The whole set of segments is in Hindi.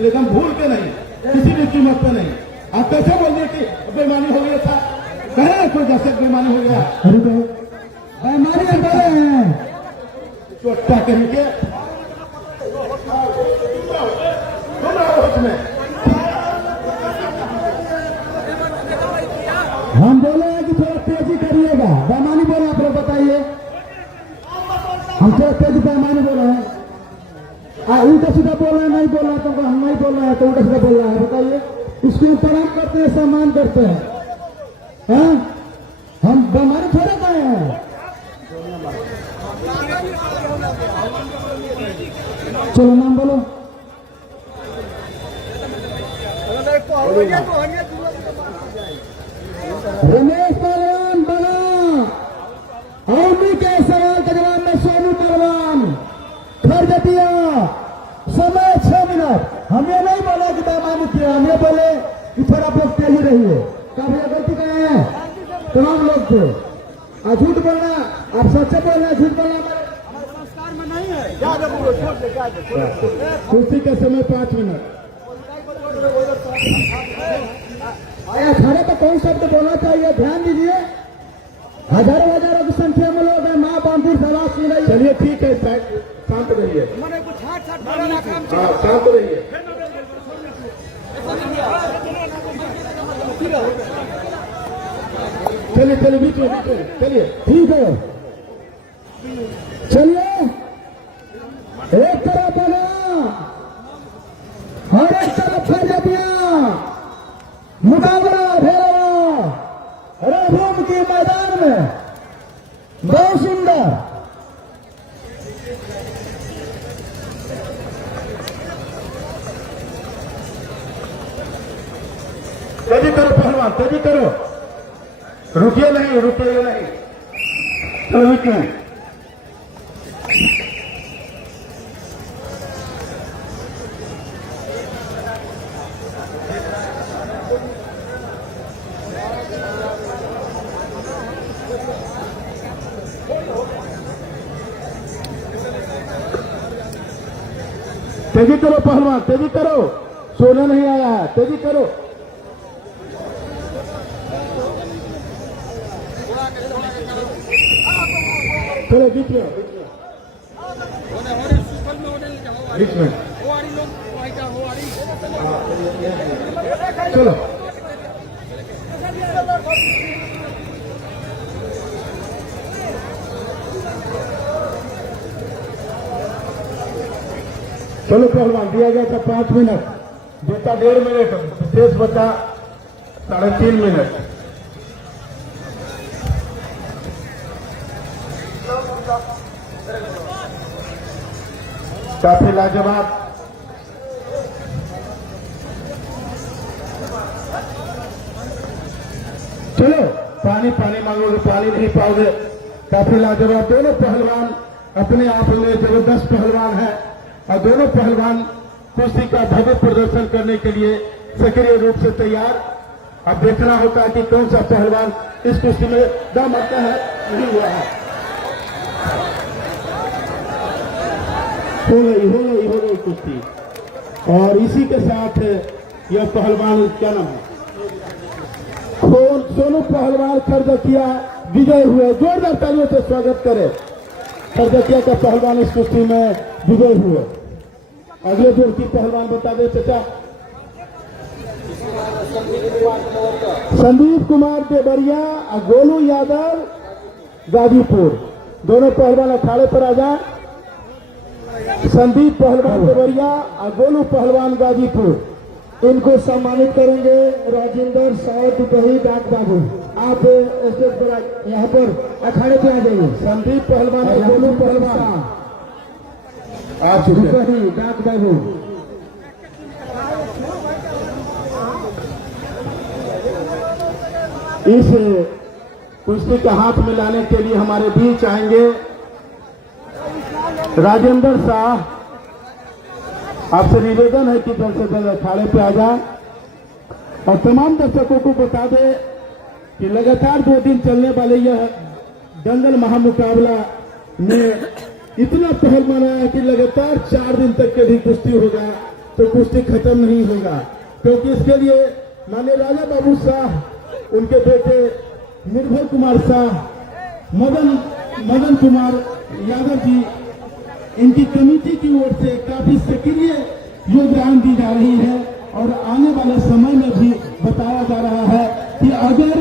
एकदम भूल के नहीं, किसी भी कीमत पे नहीं। आप कैसे बोल दिए कि बेईमानी हो गया था? कहे कोई दहशत बेईमानी हो गया? बेईमानी है चोटा कहीं के उसमें हम बोले हैं कि थोड़ा तेजी करिएगा। बेईमानी बोल रहे हैं, आप लोग बताइए। हम थोड़ा तेजी बेईमानी बोल रहे हैं। उल्टा सीधा बोल रहे हैं, नहीं बोल रहे हैं तो हम नहीं बोल रहे हैं तो उल्टा सीधा बोल रहे हैं। बताइए, इसको एहतराम करते हैं, सम्मान करते हैं। हम बेईमानी थोड़ा कहे हैं। चलो नाम बोलो। रमेश पहलवान बना। के सवाल के जवाब में सोनू पहलवान खरगतिया। समय 6 मिनट। हमने नहीं बोला कि बेईमानी किया, हमने बोले कि थोड़ा बहुत तेजी रहिए। काफी गलती कहे हैं तमाम लोग थे। झूठ बोलना, आप सच्चे बोलना, झूठ बोलना हमारे संस्कार में नहीं है। कुर्सी का समय 5 मिनट। अखाड़े पर कौन शब्द बोलना चाहिए, ध्यान दीजिए। हजारों हजारों की संख्या में लोग हैं। माँ बांधुर सवाल सुन रही है। चलिए ठीक है, शांत रहिए। हाँ, शांत रहिए। चलिए चलिए बीच में चलिए। ठीक है, चलिए। एक तरफ बना और एक तरफ खरगतिया। मुकाबला भेड़ा रणभूमि के मैदान में बहुत सुंदर। तेजी करो पहलवान, तेजी करो, रुकिए नहीं, रुकिए नहीं। चलो बीच में। तेजी करो पहलवान, तेजी करो, सोना नहीं आया है, तेजी करो। चलो बीच में, बीच में चलो। चलो पहलवान, दिया गया था 5 मिनट, देता 1.5 मिनट, शेष बचा 3.5 मिनट। काफी लाजवाब। चलो पानी पानी मांगोगे, पानी नहीं पाओगे। काफी लाजवाब। दोनों पहलवान अपने आप में जबरदस्त पहलवान है और दोनों पहलवान कुश्ती का भव्य प्रदर्शन करने के लिए सक्रिय रूप से तैयार। अब देखना होता है कि कौन सा पहलवान इस कुश्ती में दम आता है, नहीं हुआ है। हो गई कुश्ती। और इसी के साथ यह पहलवान, क्या नाम है, सोनू पहलवान खरगतिया विजय हुए। जोरदार तालियों से स्वागत करें। खरगतिया का पहलवान इस कुश्ती में विजय हुए। अगले दिन की पहलवान बता दे चाचा। संदीप कुमार देवरिया और गोलू यादव गाजीपुर। दोनों पहलवान अखाड़े पर आ जाए। संदीप पहलवान देवरिया और गोलू पहलवान गाजीपुर। इनको सम्मानित करेंगे राजेंद्र साउथ दुबई डाक बाबू। आप स्टेज पर यहाँ पर अखाड़े पे आ जाइए। संदीप पहलवान और गोलू पहलवान आप दुबई डाक बाबू। इस कुश्ती का हाथ मिलाने के लिए हमारे बीच आएंगे राजेंद्र शाह। आपसे निवेदन है कि जल्द से जल्द अखाड़े पे आ जाए और तमाम दर्शकों को बता दे कि लगातार 2 दिन चलने वाले यह दंगल महामुकाबला में इतना पहल मनाया कि लगातार 4 दिन तक के भी कुश्ती होगा। तो कुश्ती खत्म नहीं होगा, क्योंकि इसके लिए माननीय राजा बाबू शाह, उनके बेटे निर्भय कुमार शाह, मदन कुमार यादव जी, इनकी कमेटी की ओर से काफी सक्रिय योगदान दी जा रही है। और आने वाले समय में भी बताया जा रहा है कि अगर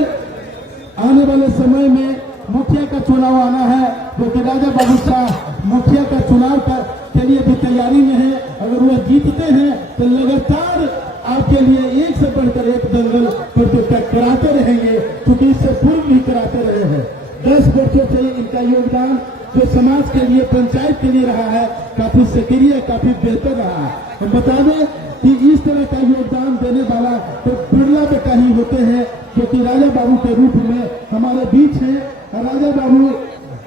आने वाले समय में मुखिया का चुनाव आना है, क्योंकि राजा बाबू शाह मुखिया का चुनाव के लिए भी तैयारी में है। अगर वह जीतते हैं तो लगातार आपके लिए एक से बढ़कर एक दंगल प्रतियोगिता कराते रहेंगे, क्योंकि इससे पूर्व भी कराते रहे हैं। 10 वर्षों से इनका योगदान जो समाज के लिए, पंचायत के लिए रहा है, काफी सक्रिय, काफी बेहतर रहा है। हम बता दें कि इस तरह का योगदान देने वाला तो दुर्लभ का ही होते हैं, क्योंकि राजा बाबू के रूप में हमारे बीच है। राजा बाबू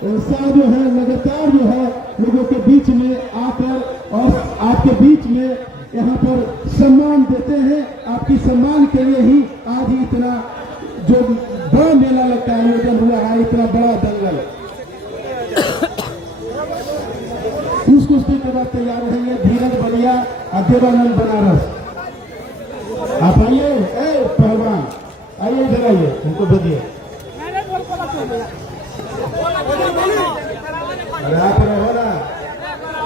शाह जो है लगातार जो है लोगों के बीच में आकर और आपके बीच में यहाँ पर सम्मान देते हैं। आपकी सम्मान के लिए ही आज इतना जो बड़ा मेला का आयोजन हुआ है, इतना बड़ा दंगल। इस कुश्ती के बाद तैयार रहेंगे धीरज बलिया और देवानंद बनारस। आप आइए, पहलवान आइए, इधर आइए, उनको भेजिए। अरे आप रहो ना,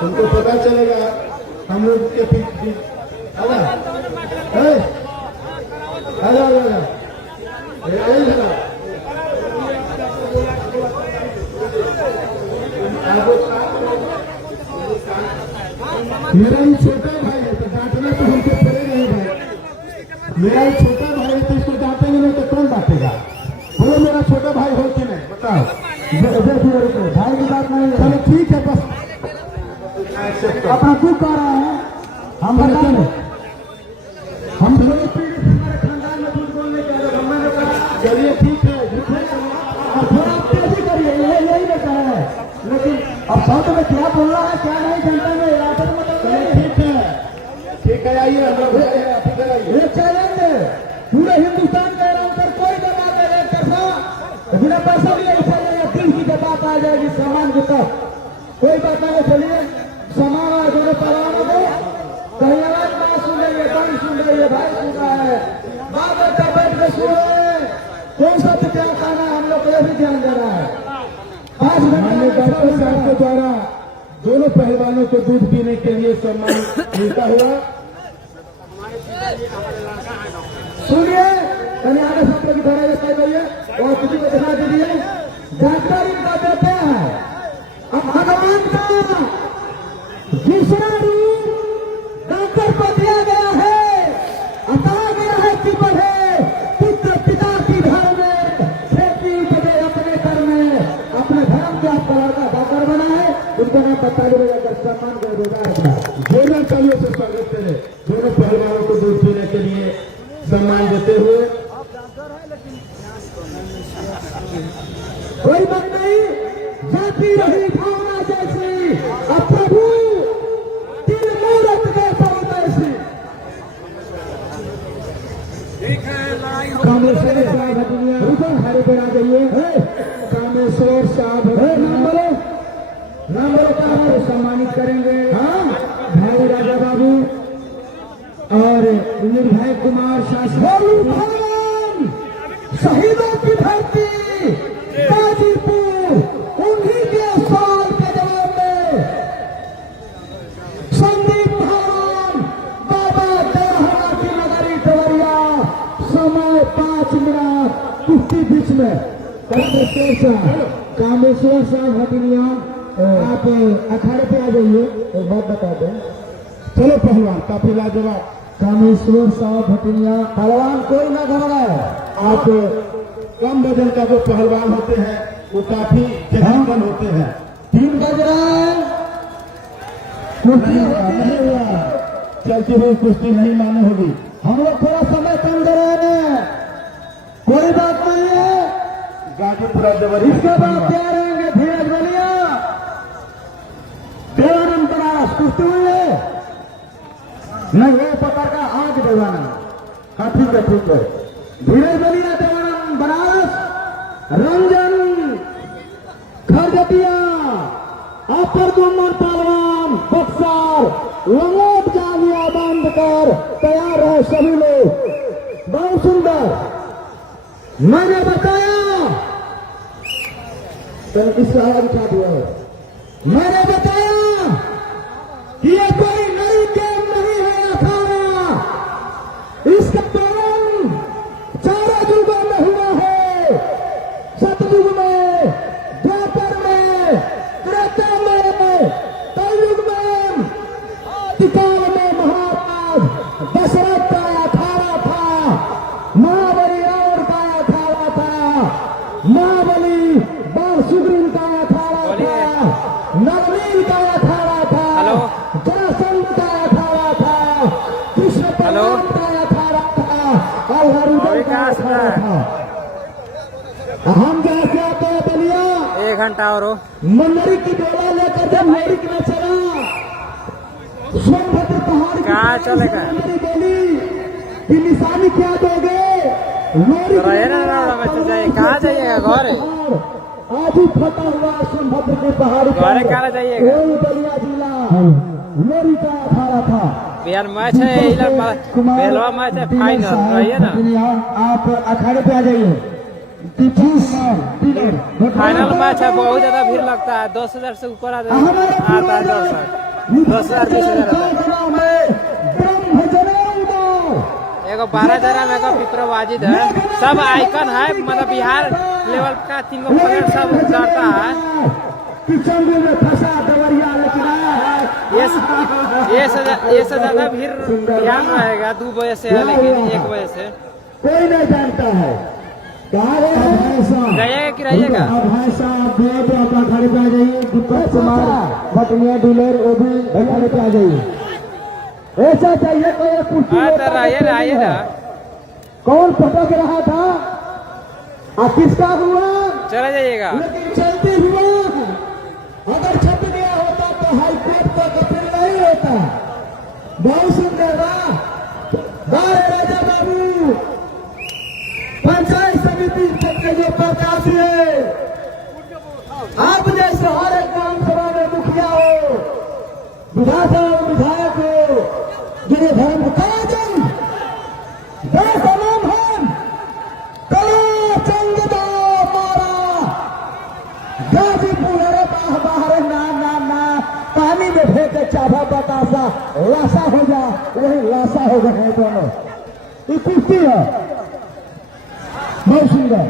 उनको पता चलेगा हम लोग के पीछे। आजा आजा आजा, मेरा ही छोटा भाई है तो डांटना तो हमको पड़ेगा ही भाई। मेरा ही छोटा भाई है तो इसको डांटेंगे नहीं तो कौन डांटेगा? बोलो मेरा छोटा भाई हो कि नहीं, बताओ। भाई की बात नहीं है। चलो ठीक है, बस अपना क्यों कह रहा है? हम बताते हैं, हम दोनों पीढ़ी से हमारे खानदान में कुछ बोलने के लिए मैंने कहा चलिए ठीक है, थोड़ा तेजी करिए, यही रहता है। लेकिन अब शब्द में क्या बोल रहा है क्या नहीं जनता में इरादत में ठीक है, आइए हम लोग आइए। ये चैलेंज है पूरे हिंदुस्तान का अगर कोई दबा दे एक तरफा बिना पैसा भी नहीं चलेगा। दिल की जब बात आ जाएगी सामान की तब कोई बात नहीं। चलिए सामान आए दोनों पहलवानों को कहीं आवाज ना सुन रही है, कहीं सुन रही है, भाई सुन रहा है, बाप बच्चा बैठ के सुन रहे हैं। कौन सा तो क्या खाना है, हम लोग को भी ध्यान दे रहा है। 5 माननीय डॉक्टर साहब के द्वारा दोनों पहलवानों को दूध पीने के लिए सम्मान मिलता हुआ। सुनिए, कहीं आगे सत्र की धरा देता है और किसी को दिखा दीजिए। डॉक्टर इनका देते हैं, अब भगवान का दूसरा रूप डॉक्टर को दिया गया है, बताया गया है कि बढ़े पुत्र पिता की घर में, खेती बजे अपने घर में, अपने धर्म के आपका लड़का डॉक्टर बना है, उनको नाम बताली बजाकर सम्मान कर देगा अपना। जोरदार तालियों से स्वागत करें दोनों पहलवानों को दूध पीने के लिए सम्मान देते हुए। कोई बात नहीं, जाती रही भावना जैसी, अब प्रभु तीन मूर्त के सौंदर्य। कामेश्वर साहब हरे पर आ जाइए। कामेश्वर साहब नाम बोलो क्या है, सम्मानित करेंगे। हाँ, भाई राजा बाबू और निर्भय कुमार शासन भगवान शहीदों की धरती गाजीपुर, उन्हीं के साल के जवाब में संदीप भगवान बाबा देवहरा की नगरी देवरिया। समय 5 मिनट कुश्ती बीच में। कामेश्वर साहब हटिया, आप अखाड़े पे आ जाइए। एक बात बता दें, चलो पहलवान, काफी लाजवाब। कामेश्वर साहब भटिया पहलवान कोई ना घबराए। आप कम वजन का जो पहलवान होते हैं वो काफी जहनमन होते हैं। 3 बज रहा है, कुश्ती नहीं हुआ, चलती हुई कुश्ती नहीं मानी होगी। हम लोग थोड़ा समय कम दे रहे हैं, कोई बात नहीं है। गाजीपुरा देवरी इसके बाद क्या रहेंगे धीरज बलिया, देवानंद बनारस। कुश्ती हुई है नहीं, वो पकड़ का आग देवानंद। हाँ ठीक है, ठीक है। धीरज बलिया देवानंद बनारस, रंजन खरगटिया, अपर कुमार पहलवान बक्सर, लंगोट जागिया बंद कर और तैयार रहे सभी लोग। बहुत सुंदर। मैंने बताया इसका आवाज उठा दिया है। मैंने बताया कि ये कोई नई गेम नहीं है अखाड़ा। इसका पालन चारों युगों में हुआ है। सतयुग में, द्वापर में, त्रेता में, कलयुग में, आदिकाल में महाराज दशरथ का अखाड़ा था। महाबली और का अखाड़ा था। महाबली बाल सुग्रीव का अखाड़ा था। नवनील का अखाड़ा था। जरासंध का अखाड़ा था। कृष्ण परमात्मा का अखाड़ा था। और हरिजन का अखाड़ा था। हम जहाँ से आते हैं बलिया 1 घंटा और मंदरी की डोला लेकर जब मेरिक में चला, सोनभद्र पहाड़ कहाँ चलेगा? मंदरी बोली कि निशानी क्या दोगे? लोरी तो रहे ना रोड़ा में तो जाइए। कहाँ जाइएगा? घर आज ही फटा हुआ सोनभद्र के पहाड़ घरे कहाँ जाइएगा? बलिया जिला लोरी का अखाड़ा था। बिहार मैच है, पहलवा मैच है, फाइनल रहिए ना। आप अखाड़े पे आ जाइए। फाइनल मैच है, बहुत ज्यादा भीड़ लगता है। 10,000 से ऊपर आता है दर्शक। 10,000 एगो 12,000 में एगो पिपरवाजिद है। सब आइकन है, मतलब बिहार लेवल का 3 गो प्लेयर सब उतारता है। ये से ज्यादा भीड़ बिहार में रहेगा। 2 बजे से है, लेकिन 1 बजे से कोई नहीं जानता है। जाइएगा कि रहिएगा? भाई साहब तो आप अखाड़े पे आ जाइए। दीपक कुमार भटनिया डीलर वो भी अखाड़े पे आ जाइए। ऐसा चाहिए कोई कुर्सी रहिए ना। कौन फटक रहा था? और किसका हुआ? चला जाइएगा। लेकिन चलते हुआ अगर छप गया होता तो हाईकोर्ट का गठन नहीं होता। बहुत सुंदर राजा बाबू पंचायत समिति के जो प्रत्याशी है, आप जैसे हर एक ग्राम सभा में मुखिया हो, विधायक हो, विधायक हो, जिन्हें धर्म काजन बेसलाम हम कला चंद मारा गाजीपुर बाहर ना पानी में फेंके चाभा बतासा लाशा हो जा, वही लाशा हो गए दोनों। ये कुश्ती है। बहुत सुंदर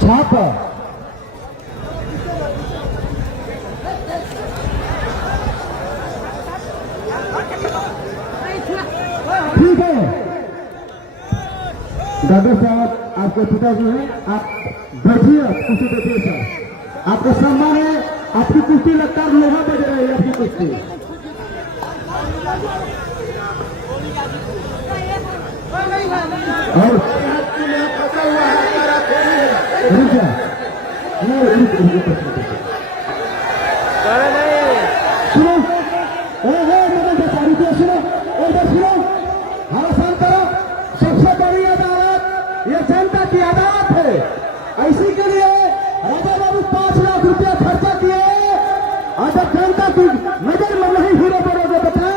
छाप है। ठीक है दादा साहब, आपके पिताजी हैं, आप बैठिए, कुश्ती देखिए सर। आपका सम्मान है। आपकी कुश्ती लगता लोहा बज रही है। आपकी कुश्ती और सुनो, सुनो, सुनो, हाँ शांत करो। सबसे बड़ी अदालत ये जनता की अदालत है। इसी के लिए राजा बाबू 5 लाख रुपया खर्चा किए। अगर जनता की नजर में नहीं हीरो बनोगे बेटा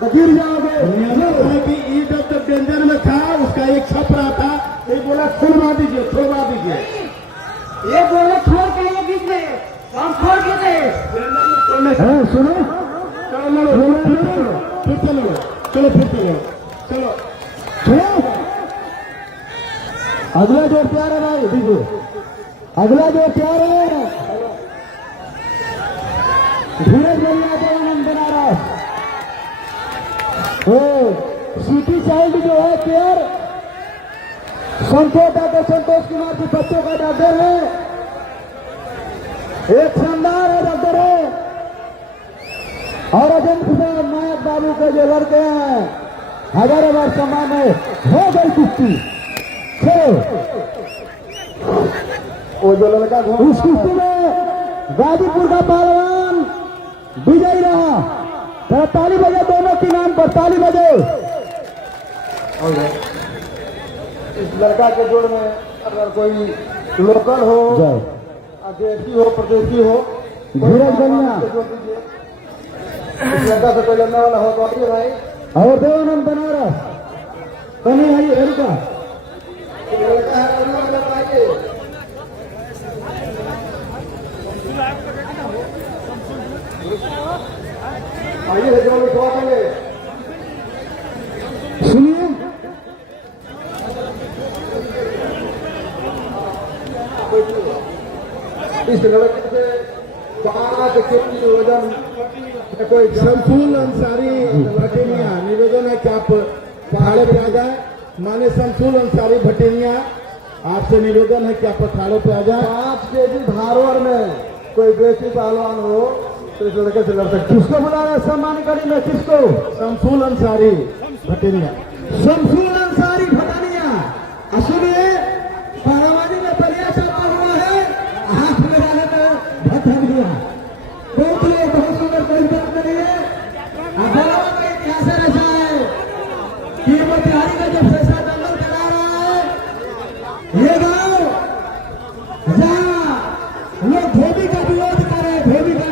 तो गिर जाओगे। जब तक डेंजर में था, उसका एक छप रहा था, ये बोला छोड़वा दीजिए, छोड़वा दीजिए। ये बोले छोड़ के ये बीच में हम छोड़ के दे। सुनो, चलो फिर चलो, चलो फिर चलो, चलो सुनो। अगला जो प्यार है भाई, दीजिए अगला जो प्यार है धीरज भैया देवानंद बनारस। सिटी चाइल्ड जो है प्यार संतोष डॉक्टर संतोष कुमार के बच्चों का डॉक्टर है। एक शानदार है डॉक्टर है। और अजंत प्रसाद नायक बाबू के जो लड़के हैं, हजारों बार सम्मान में हो गई कुश्ती। वो जो लड़का उस कुश्ती में गाजीपुर का पहलवान विजयी रहा। तो ताली बजे दोनों के नाम पर, ताली बजे। इस लड़का के जोड़ में अगर कोई लोकल हो, देशी हो, प्रदेशी हो, धीरज बनिया लड़का से कोई लड़ने वाला हो तो आइए भाई। और देवानंद बनारस कहीं आई है का लड़का है लड़ने वाला आइए। आइए जो लोग आएंगे सुनिए। इस लड़के से 5 केजी वजन कोई शमसूल अंसारी भटेनिया निवेदन है कि आप अखाड़े पे आ जाए। माने शमसूल अंसारी भटेनिया आपसे निवेदन है कि आप अखाड़े पे आ जाए। 5 केजी धारवाड़ में कोई बेटी पहलवान हो तो इस लड़के से लड़ सकते। किसको बुला रहे सम्मान करेंगे किसको? शमसूल अंसारी भटेनिया। शमसूल अंसारी भटानिया। सुनिए पहलवानी में बलिया चलता हुआ है हाथ में डाले में भटनिया बहुत सुंदर कोई बात नहीं है। पहलवान का इतिहास ऐसा है कि मोतिहारी का जब फैसला दंगल चला रहा है ये गांव जहाँ लोग धोबी का विरोध करे धोबी का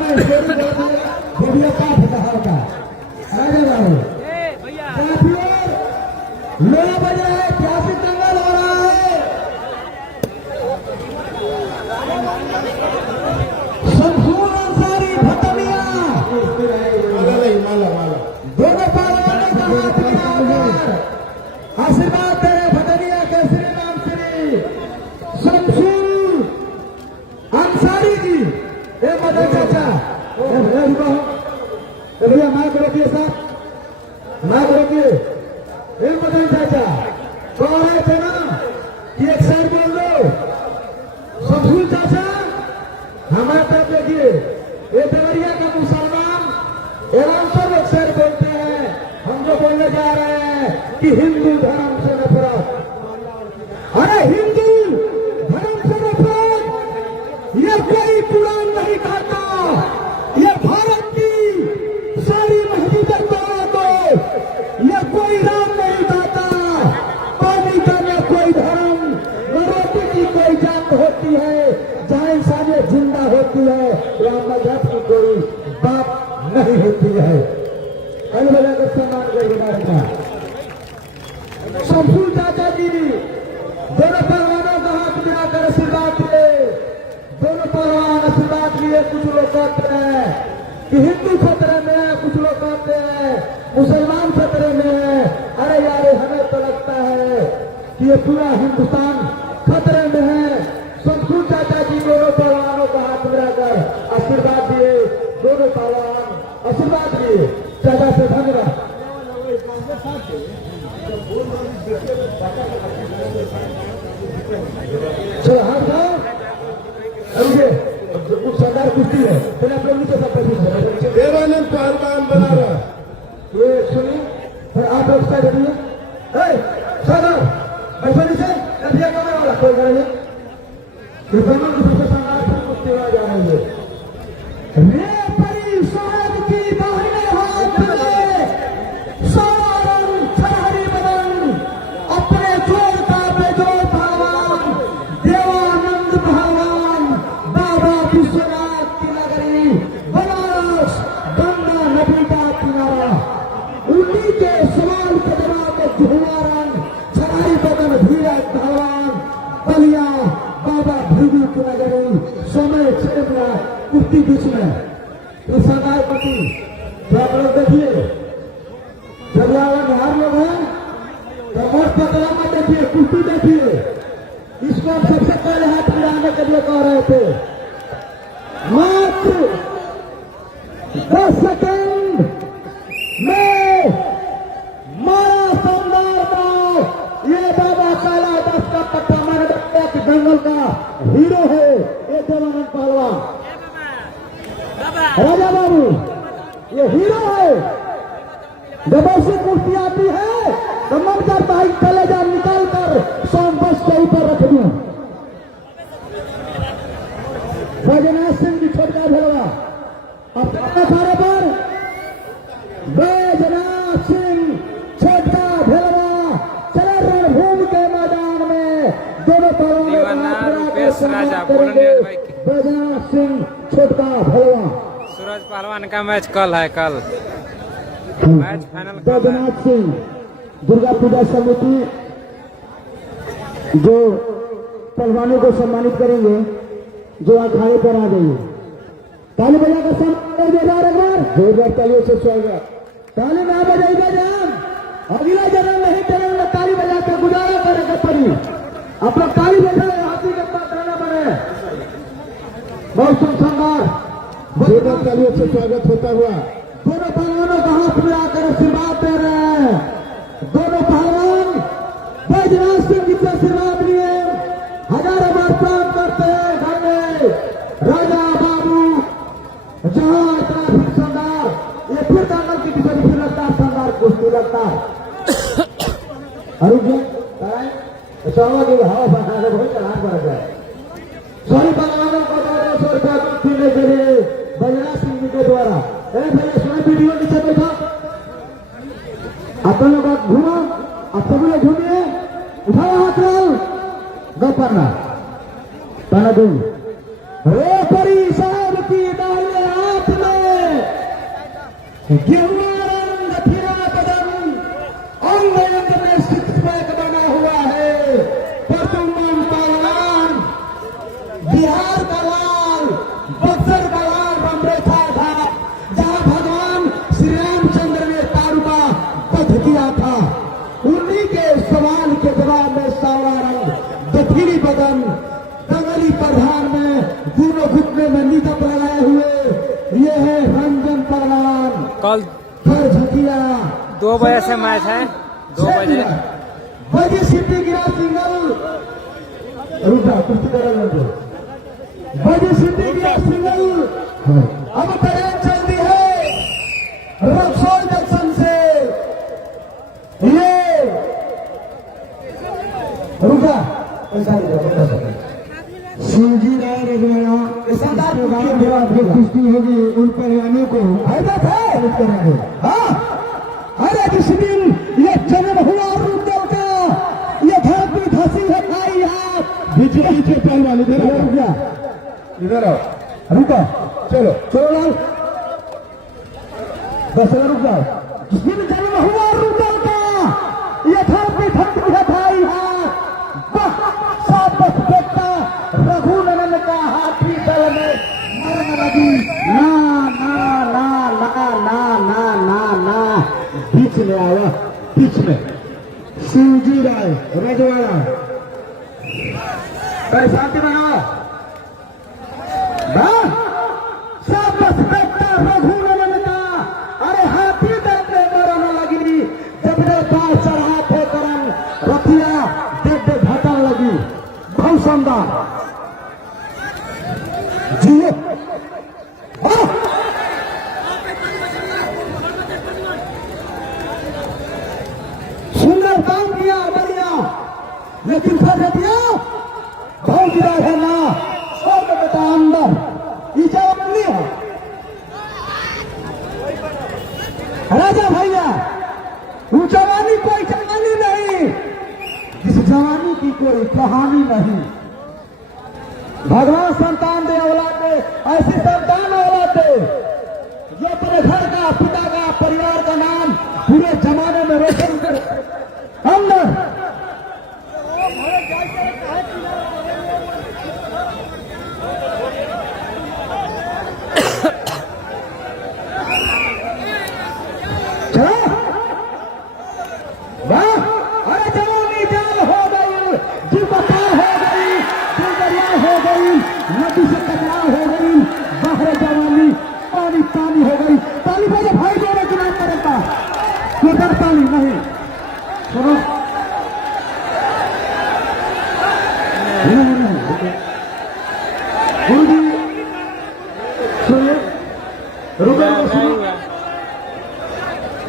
धोबिया का फटा होता है। लो बजे है ऐतिहासिक दंगल हो रहा है। शमसूल अंसारी भटनिया दोनों पहलवानों का हाथ मिलाकर आशीर्वाद दे भटनिया के श्री राम श्री शमसूल अंसारी जी। ए मदन चाचा भैया माइक रखिए साहब माइक रखिए। मदन चाचा कह रहे थे ना कि एक साइड बोल दो। शमसूल चाचा हमारे तरफ देखिए ये देवरिया का मुसलमान एवं सब एक साइड बोलते हैं। हम जो बोलने जा रहे हैं कि हिंदू धर्म से नफरत। अरे हिंदू धर्म से नफरत ये कोई कुरान नहीं कहता। ये भारत की सारी मस्जिदें तोड़ दो ये कोई राम नहीं कहता। पानी का न कोई धर्म न रोटी की कोई जात होती है जहाँ इंसानियत जिंदा होती है वहाँ मजहब की कोई बात नहीं होती है। कई वजह का सम्मान करेगी हमारे का शमसूल चाचा जी दोनों पहलवानों का हाथ मिलाकर आशीर्वाद दिए। दोनों पहलवान आशीर्वाद लिए। कुछ लोग कहते हैं कि हिंदू खतरे में है कुछ लोग कहते हैं मुसलमान खतरे में है। अरे यार हमें तो लगता है कि ये पूरा हिंदुस्तान खतरे में है। शमसूल चाचा जी दोनों पहलवानों का हाथ मिलाकर आशीर्वाद दिए। दोनों पहलवान आशीर्वाद दिए चाचा से धन्यवाद। चलो हाथ खाओ। अरे कुछ सरदार कुश्ती है पहले आप लोग नीचे सब देवानंद पहलवान बना रहा ये सुनिए फिर आप लोग साइड रहिए। सरदार ऐसा नीचे रखिए कैमरा वाला कोई गाड़ी नहीं। ये ब्रह्मांड की सबसे शानदार कुश्ती आ जा रही है। रे परी स्वर्ग की दाहिने हाथ में सारा रंग छरहरी बदन अपने जोर का बेजोड़ पहलवान देवानंद पहलवान बाबा विश्वनाथ की नगरी बनारस गंगा नदी का किनारा उन्हीं के सवाल के जवाब में धुआं रंग छरहरी बदन धीरज पहलवान बलिया बाबा भृगु की नगरी समय 6 मिनट कुश्ती बीच में तो सरदार पति तो आप लोग देखिए जब यहाँ बिहार लोग हैं तो और पतला में देखिए कुश्ती देखिए। इसको हम सबसे पहले हाथ मिलाने के लिए कह रहे थे। मात्र 10 सेकंड में मारा शानदार दाव ये बाबा काला दास का पट्टा मार कि दंगल का हीरो है ये देवानंद पहलवान राजा बाबू ये हीरो है। जब ऐसी कुर्सी आती है तो मन करता है कलेजा निकाल कर सोम बस के ऊपर रख दूं। बैजनाथ सिंह भी छोटका भेलवा अपने अखाड़े पर बैजनाथ सिंह छोटका भेलवा चले रणभूमि के मैदान में दोनों पहलवानों राजा बैजनाथ सिंह छोटका भेलवा। सूरज पहलवान का मैच कल है, कल मैच फाइनल कल है। बैजनाथ सिंह दुर्गा पूजा समिति जो पहलवानों को सम्मानित करेंगे, जो अखाड़े पर आ गई। ताली बजाकर सम्मान जोरदार एक बार, जोरदार तालियों से स्वागत। ताली ना बजाएगा जान, अगला जन्म नहीं करेंगे, ताली बजाकर गुजारा करेंगे पड़ी। आप लोग ताली बजाए, हाथी के पास रहना बने। बहुत सुंदर जोरदार तालियों से स्वागत होता हुआ दोनों पहलवानों का हाथ में आकर आशीर्वाद दे रहे हैं। दोनों पहलवान बैजनाथ सिंह जी से आशीर्वाद लिए, हजारों बार प्राप्त करते हैं घर में। राजा बाबू जहां इतना फिर शानदार, ये फिर दांगल की किसी फिर लगता है, शानदार कुश्ती लगता है। अरुण चावल की हवा बना के बहुत चढ़ान बढ़ गया। सभी पहलवानों को 200 रुपया देने के लिए बैजनाथ सिंह जी के द्वारा। भैया सुना, वीडियो नीचे बैठा, आप लोग घूमो, आप सभी लोग घूमिए, उठाओ हाथ रोल गो पन्ना पन्ना दूं रे परी साहब की दाहिने हाथ में गेरुआ रंग फिरा बदन, अंग अंग में सिक्स पैक बना हुआ है। परतुमान पहलवान बिहार का लाल, बक्सर का लाल रमरेखा था, जहां भगवान श्री रामचंद्र ने तारुका वध किया था। उन्हीं के सवाल के जवाब में सावला रंग, दफीरी बदन, दंगली प्रधान में दोनों घुटने में निकट लगाए हुए ये है रंजन पहलवान। कल फिर झकिया 2 बजे से मैच है, 2 बजे। बजी सिटी गिरा सिंगल, रुका कुछ कर लगे, बजी सिटी गिरा सिंगल। अब ट्रेन चलती है रक्सौल जंक्शन से, ये रुका ऐसा शिवजी राय रजवाड़ा कुश्ती होगी, उन पहलवानों को करेंगे। अरे जिस दिन ये जन्म हुआ रुद्र का, ये धरती धसी है भाई हाथ पीछे पीछे पहलवान इधर रुक जा, इधर आओ, रुको, चलो चलो लाल, बस रुक जाओ। जिस दिन जन्म हुआ रुद्र का, ये धरती धसी है भाई हाथ, साफ बेटा रघुनंदन का हाथी दल में मरण लगी। ना ना ना ना ना ना ना ना, बीच में आया, बीच में शिवजी राय रजवाड़ा, शांति बनाओ। साफ बेटा रघुनंदन का, अरे हाथी दल में मरण लगी। जब पास चढ़ा थे करम रथिया देख घटन लगी। बहुत शानदार जी, सुंदर काम किया, बढ़िया, लेकिन फंस दिया बहुत गिरा है ना, और बेटा अंदर ये जवानी है। राजा भैया वो जवानी कोई जवानी नहीं, इस जवानी की कोई कहानी नहीं। भगवान संतान दे, औलाद दे, ऐसी संतान औलाद दे जो अपने घर का, पिता का, परिवार का नाम पूरे जमाने में रोशन करे। अंदर चलो, अरे जवानी जाल हो गई, जीवता हो गई, दुर्दरिया हो गई, नदी से कचरा हो गई, बाहर जवानी पानी पानी हो गई। ताली बजे भाई दोनों के नाम करेगा, उधर ताली नहीं। सुनो गुरु जी सुनिए, रुको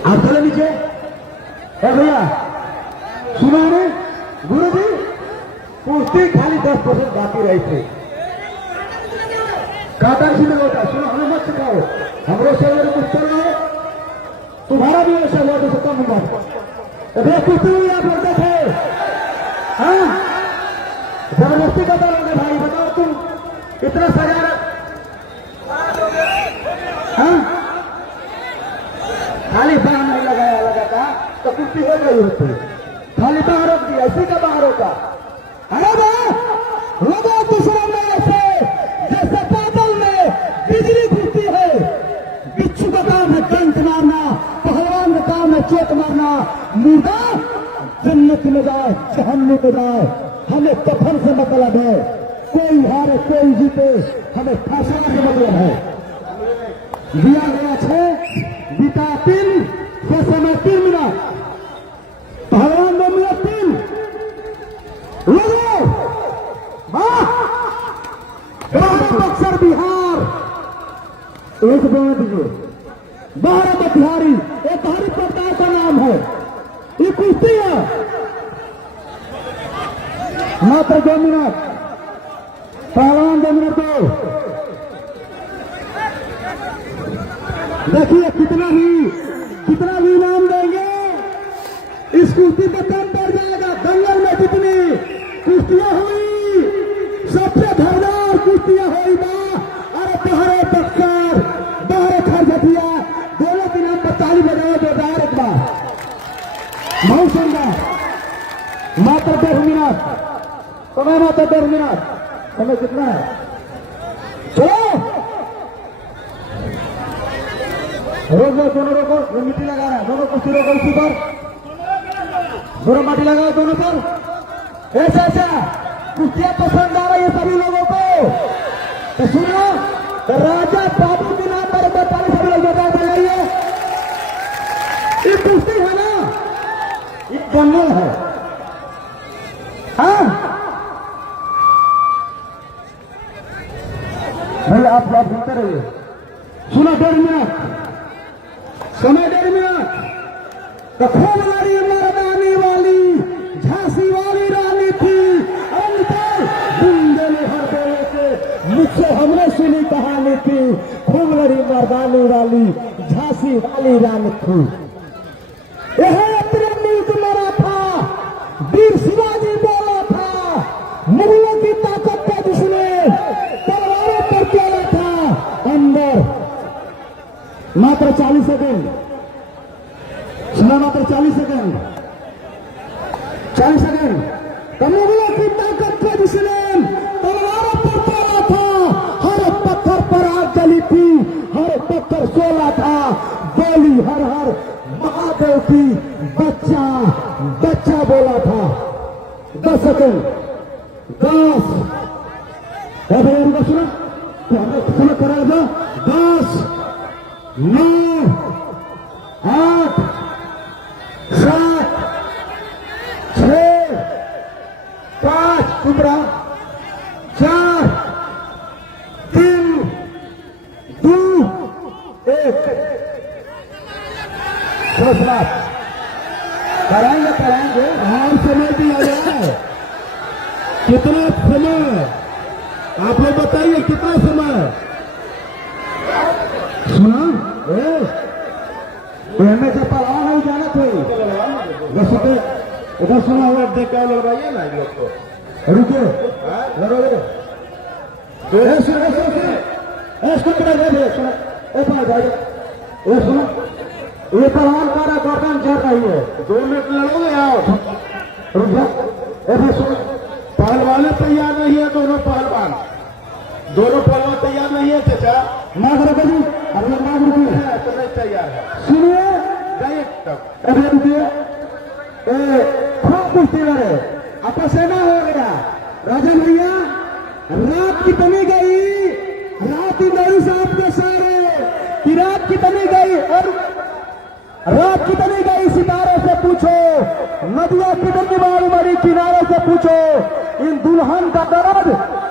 आप चले नीचे। भैया सुनो रे गुरु जी, कुश्ती खाली 10% बाकी रही थी। कातर सीधे होता, सुनो हमें मत सिखाओ, हमरो से अगर कुछ कर रहे तुम्हारा भी ऐसा हुआ तो कम हुआ। कुश्ती हुई आप लड़ते थे, हाँ जबरदस्ती कतरोगे भाई, बताओ तुम इतना सजा तो कुर्सी हो गई होती, खाली बाहर रोक दिया, इसी का बाहर होगा। अरे वाह, लगा दूसरा में ऐसे जैसे बादल में बिजली घुसती है। बिच्छू का काम है डंक मारना, पहलवान का काम है चोट मारना। मुर्दा जन्नत में जाए जहन्नुम में जाए, हमें कफन से मतलब है। कोई हारे कोई जीते, हमें फैसला से मतलब है। दिया गया 6, बीता 3, से समय 3 मिनट, पहलवान 2 मिनट 3 लोगों। बक्सर बिहार एक बोल दीजिए, 12 बिहारी, एक हरि प्रताप का नाम है। ये कुश्ती है, मात्र 2 मिनट, पहलवान 2 मिनट दो। देखिए कितना भी इनाम देंगे, इस कुश्ती पे कम पड़ जाएगा। दंगल में जितनी कुश्तियां हुई, सबसे धारदार कुश्तियां हुई बा। अरे बहरे बक्सर, बहरे खरगटिया, दोनों के नाम पर ताली बजाओ जोरदार एक बार। बहुत सुंदर, मात्र 10 मिनट समय, मात्र 10 मिनट समय। कितना है? चलो रोको, दोनों रोको, वो मिट्टी लगा रहा है, दोनों कुर्सी रोको, उसी पर दोनों माटी लगाओ दोनों पर। ऐसा कुर्सियां पसंद आ रही है सभी लोगों को, तो सुनो, तो राजा बाबू के नाम पर बताने सभी लोग बता बनाइए। ये कुर्सी है ना, ये जंगल है। हाँ भाई, आप सुनते रहिए। सुनो, 1.5 मिनट समय, 1.5 मिनट। तो खूब लड़ी मर्दानी वाली झांसी वाली रानी थी, अंतर बुंदेली हर बोले के मुझसे हमने सुनी कहानी थी। खूब लड़ी मर्दानी वाली झांसी वाली रानी थी। यह अपने मुल्क मरा था, वीर शिवाजी बोला था, मुगलों की ताकत का जिसने तलवारों पर चला था। अंदर मात्र 40 सेकेंड, सुना, मात्र 40 सेकेंड, 40 सेकेंड। तो मुगलों की ताकत का जिसने तलवारों पर चला था, हर पत्थर पर आग जली थी, हर पत्थर सोला था। बोली हर हर महादेव की, बच्चा बच्चा बोला था। 10 सेकेंड, 10, सुना सुना करा दो। 10, 9, 8, 7, 6, 5, चुप रहा, 4, 3, 2, 1। कराएंगे और समय भी आ जाए। कितना समय आप लोग बताइए, कितना समय? सुना, हमें से पढ़ा नहीं जाना थे। उधर सुना हुआ देख क्या लड़वाइए ना इन लोग को। रुकिए, लड़ोगे सुनो, ये पहलवान का गर्दन चढ़ रही है। 2 मिनट लड़ोगे आओ। रुक जा, सुनो, पहलवान तैयार नहीं है, दोनों पहलवान तैयार नहीं है। चाचा माफ रखो जी, अभी माफ रुकिए, तो नहीं तैयार है। सुनिए, जाइए तब। अभी रुकिए। खूब कुश्ती लड़े, अपसेना हो गया। राजा भैया, रात कितनी गई? रात गई साहब के सारे कि रात कितनी गई? और रात कितनी गई सितारों से पूछो, नदियां कितनी बार मरी किनारों से पूछो। इन दुल्हन का दर्द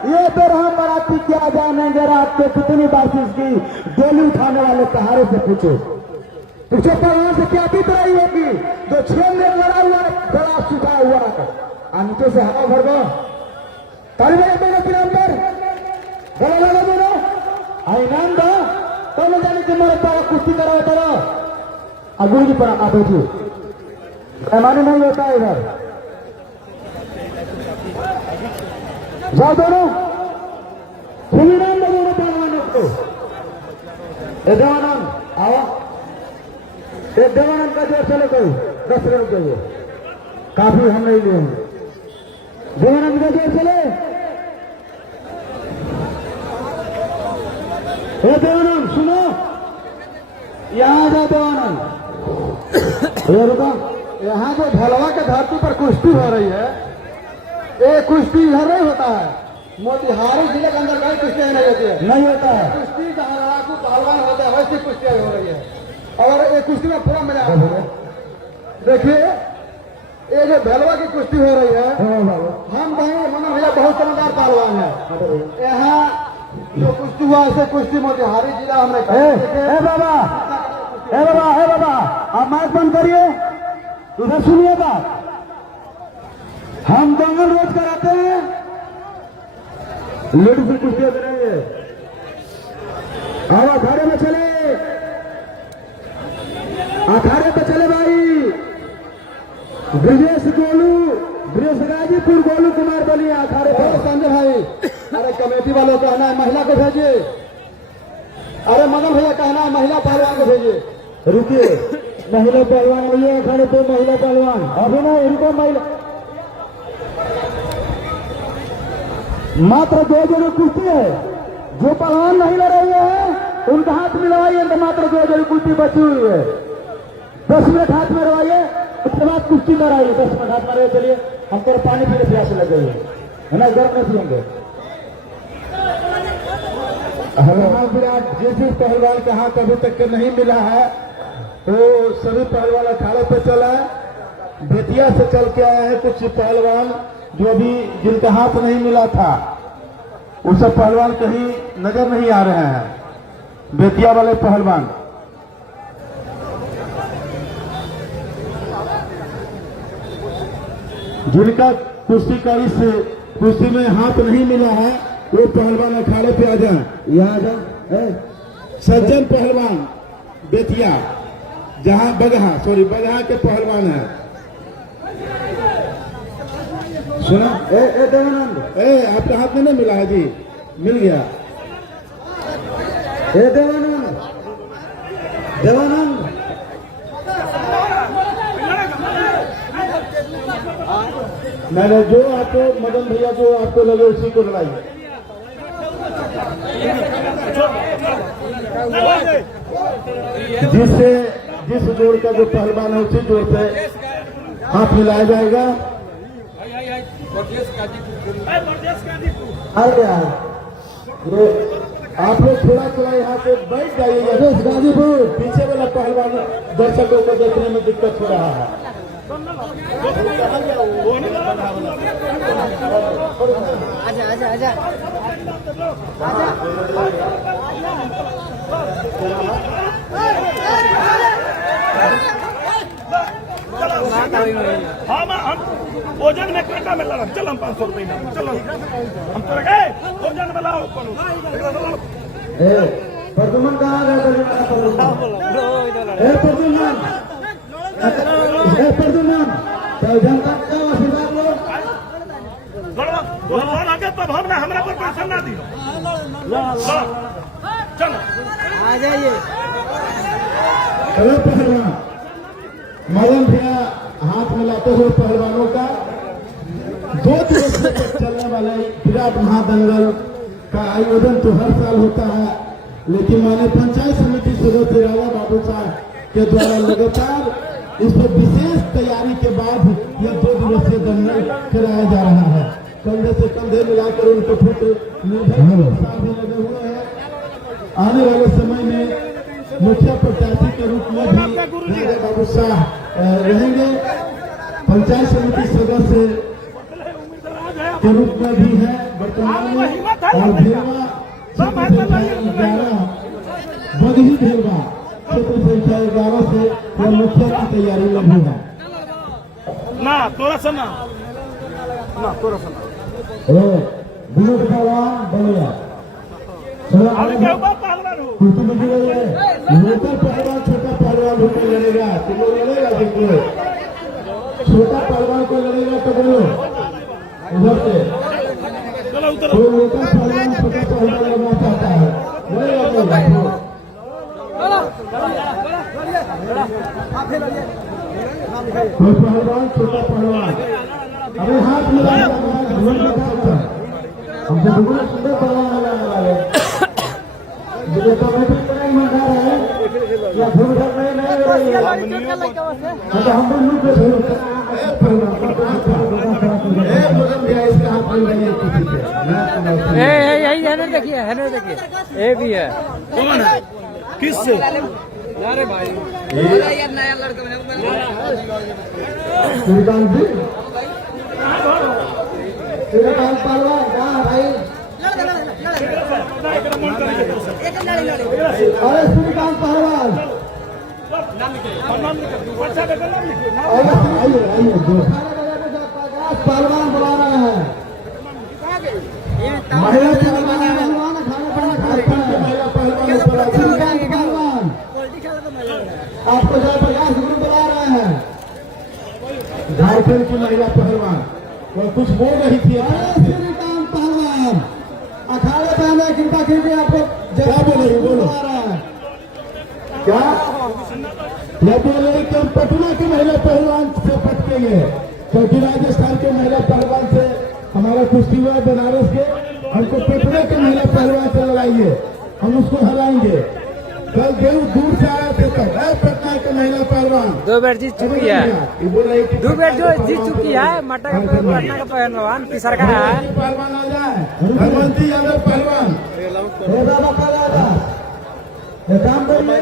ये बेरहम बाराती क्या जानेंगे, रात को कितनी बारिश की डोली उठाने वाले सहारे से पूछो। तुझे पहलवान से क्या बीत रही होगी जो 6 मिनट लड़ा हुआ गला सूखा हुआ, नीचे से हवा भर दो। ताली दोनों के नाम पर गला लगा दोनों, आई नाम दो, तो जाने कि मेरे पास कुश्ती कराओ करो। गुरु जी पर आप बैठिए, पैमाने नहीं होता है इधर। जाओ दोनों, सुनी नाम दो दोनों पहलवानों को। देवानंद आओ, देवानंद का जोर चले कोई। 10 रन चाहिए, काफी हम नहीं लेंगे। देवानंद का जोर चले, देवानंद सुनो, यहाँ जा देवानंद। ये रुको, यहाँ जो ढलवा के धरती पर कुश्ती हो रही है, ये कुश्ती इधर नहीं होता है, मोतिहारी जिले के अंदर कहीं कुश्ती नहीं होती है, नहीं होता है। कुश्ती जहाँ लड़ाकू पहलवान होते हैं वैसी कुश्ती हो रही है, और ये कुश्ती में पूरा मिला। देखिए ये जो ढलवा की कुश्ती हो रही है, हम कहेंगे मनन भैया बहुत समझदार पहलवान है। यहाँ जो कुश्ती हुआ ऐसे कुश्ती मोतिहारी जिला हमने बाबा, बाबा आप माइक बंद करिए, इधर सुनिए बात। हम दंगल रोज कराते हैं, लेडीज से कुश्ती करेंगे। आओ अखाड़े में चले, अखाड़े पे चले भाई। ब्रिजेश गोलू, ब्रिजेश गाजीपुर गोलू कुमार बलिया अखाड़े पे। संजय भाई, अरे कमेटी वालों का कहना है महिला को भेजिए। अरे मदन भैया कहना है महिला पहलवान को भेजिए। रुकिए, महिला पहलवान भैया अखाड़े पे, महिला पहलवान अभी ना, इनको महिला मात्र 2 जने कुश्ती है। जो पहलवान नहीं लड़ रहे हैं उनका हाथ मिलवाइए, तो मात्र 2 जने कुश्ती बची हुई है। 10 मिनट हाथ में रवाइए, उसके बाद कुश्ती कराइए। 10 मिनट हाथ में रहे, चलिए हमको पानी पीने प्यास लग गई है ना, गर्म नहीं पियेंगे। विराट जिस पहलवान का हाथ अभी तक नहीं मिला है, तो सभी पहलवान अखाड़े पे चला है। बेतिया से चल के आया है कुछ पहलवान जो अभी जिनका हाथ नहीं मिला था, वो सब पहलवान कहीं नजर नहीं आ रहे हैं। बेतिया वाले पहलवान जिनका कुश्ती का इस कुश्ती में हाथ नहीं मिला है, वो पहलवान अखाड़े पे आ जाए। यहाँ आ जाए। सज्जन पहलवान बेतिया, जहां बगहा के पहलवान है। सुना देवानंद, आपके हाथ में नहीं मिला है जी, मिल गया। देवानंद, देवानंद मैंने जो आपको मदन भैया जो आपको लगे उसी को लड़ाइए। जिस जोड़ का जो पहलवान है उसी जोड़ पे हाथ मिलाया जाएगा। आप लोग थोड़ा यहाँ से बैठ जाइएगा। गाजीपुर पीछे वाला पहलवान दर्शकों को देखने में दिक्कत हो रहा है। आजा हम भोजन में कांटा में लड़ा, चलो हम 500 रुपये चलो हम तो रखे भोजन में लाओ। प्रदुमन कहाँ गया? प्रदुमन जनता का आशीर्वाद लो। आगे तब हम ना हमारा पर पैसा ना दियो। चलो आ जाइए। चलो पहलवान मदन भैया हाथ मिलाते हुए पहलवानों का 2 दिवस तक चलने वाले विराट महादंगल का आयोजन तो हर साल होता है, लेकिन माननीय पंचायत समिति सदस्य राजा बाबू साहब के द्वारा लगातार इस पर विशेष तैयारी के बाद यह 2 दिवसीय दंगल कराया जा रहा है। कंधे से कंधे मिलाकर उनके पुत्र निर्भय साथ में लगे हुए हैं। आने वाले समय में मुखिया प्रत्याशी के रूप में भी राजा बाबू साहब रहेंगे, पंचायत समिति सदस्य के रूप में भी है वर्तमान में, और भेलवा क्षेत्र संख्या 11 बगही भेलवा क्षेत्र संख्या 11 से वह मुखिया की तैयारी में भी है। ना तोरा सुना विनोद पहलवान बलिया कुर्सी बची रही है। लोकल पहलवान छोटा पहलवान होकर लड़ेगा, तो वो लड़ेगा। देखो छोटा पहलवान को लड़ेगा तो बोलो उधर से, तो लोकल पहलवान छोटा पहलवान लड़ना चाहता है, लड़ेगा। कोई पहलवान छोटा पहलवान अभी हाथ मिला हमसे दुगुना सुंदर पहलवान लगाने वाले जो कमेटी करेंगे मंगा रहे हैं या घूम घर नहीं हो रही है तो हम लोग लूट रहे यही हैनर देखिए ये भी है। कौन है किससे अरे भाई यार नया लड़का श्रीकांत जी श्रीकांत पहलवान कहाँ भाई अरे श्रीकांत पहलवान आइए पहलवान बुला रहे हैं महिला पहलवान पहलवान आपको जयप्रकाश गुरु बुला रहे हैं झारखंड की महिला पहलवान वो कुछ बोल रही थी श्रीकांत पहलवान अखाड़े पे हमें कृपा कीजिए आपको क्या बोल रही बोलो बुला रहे हैं क्या यह बोल रही कि हम पटना के महिला पहलवान से पटकेंगे क्योंकि राजस्थान के महिला पहलवान से हमारा कुश्ती हुआ है बनारस के हमको पटना के महिला पहलवान से लड़ाइए हम उसको हराएंगे कल देव दूर से आया थे तब पटना के महिला पहलवान 2 बार जीत चुकी है, ये बोल रही कि 2 बार जो जीत चुकी है पटना का पहलवान तीसरा का है। पहलवान आ जाए हनुमंती यादव पहलवान एक काम करिए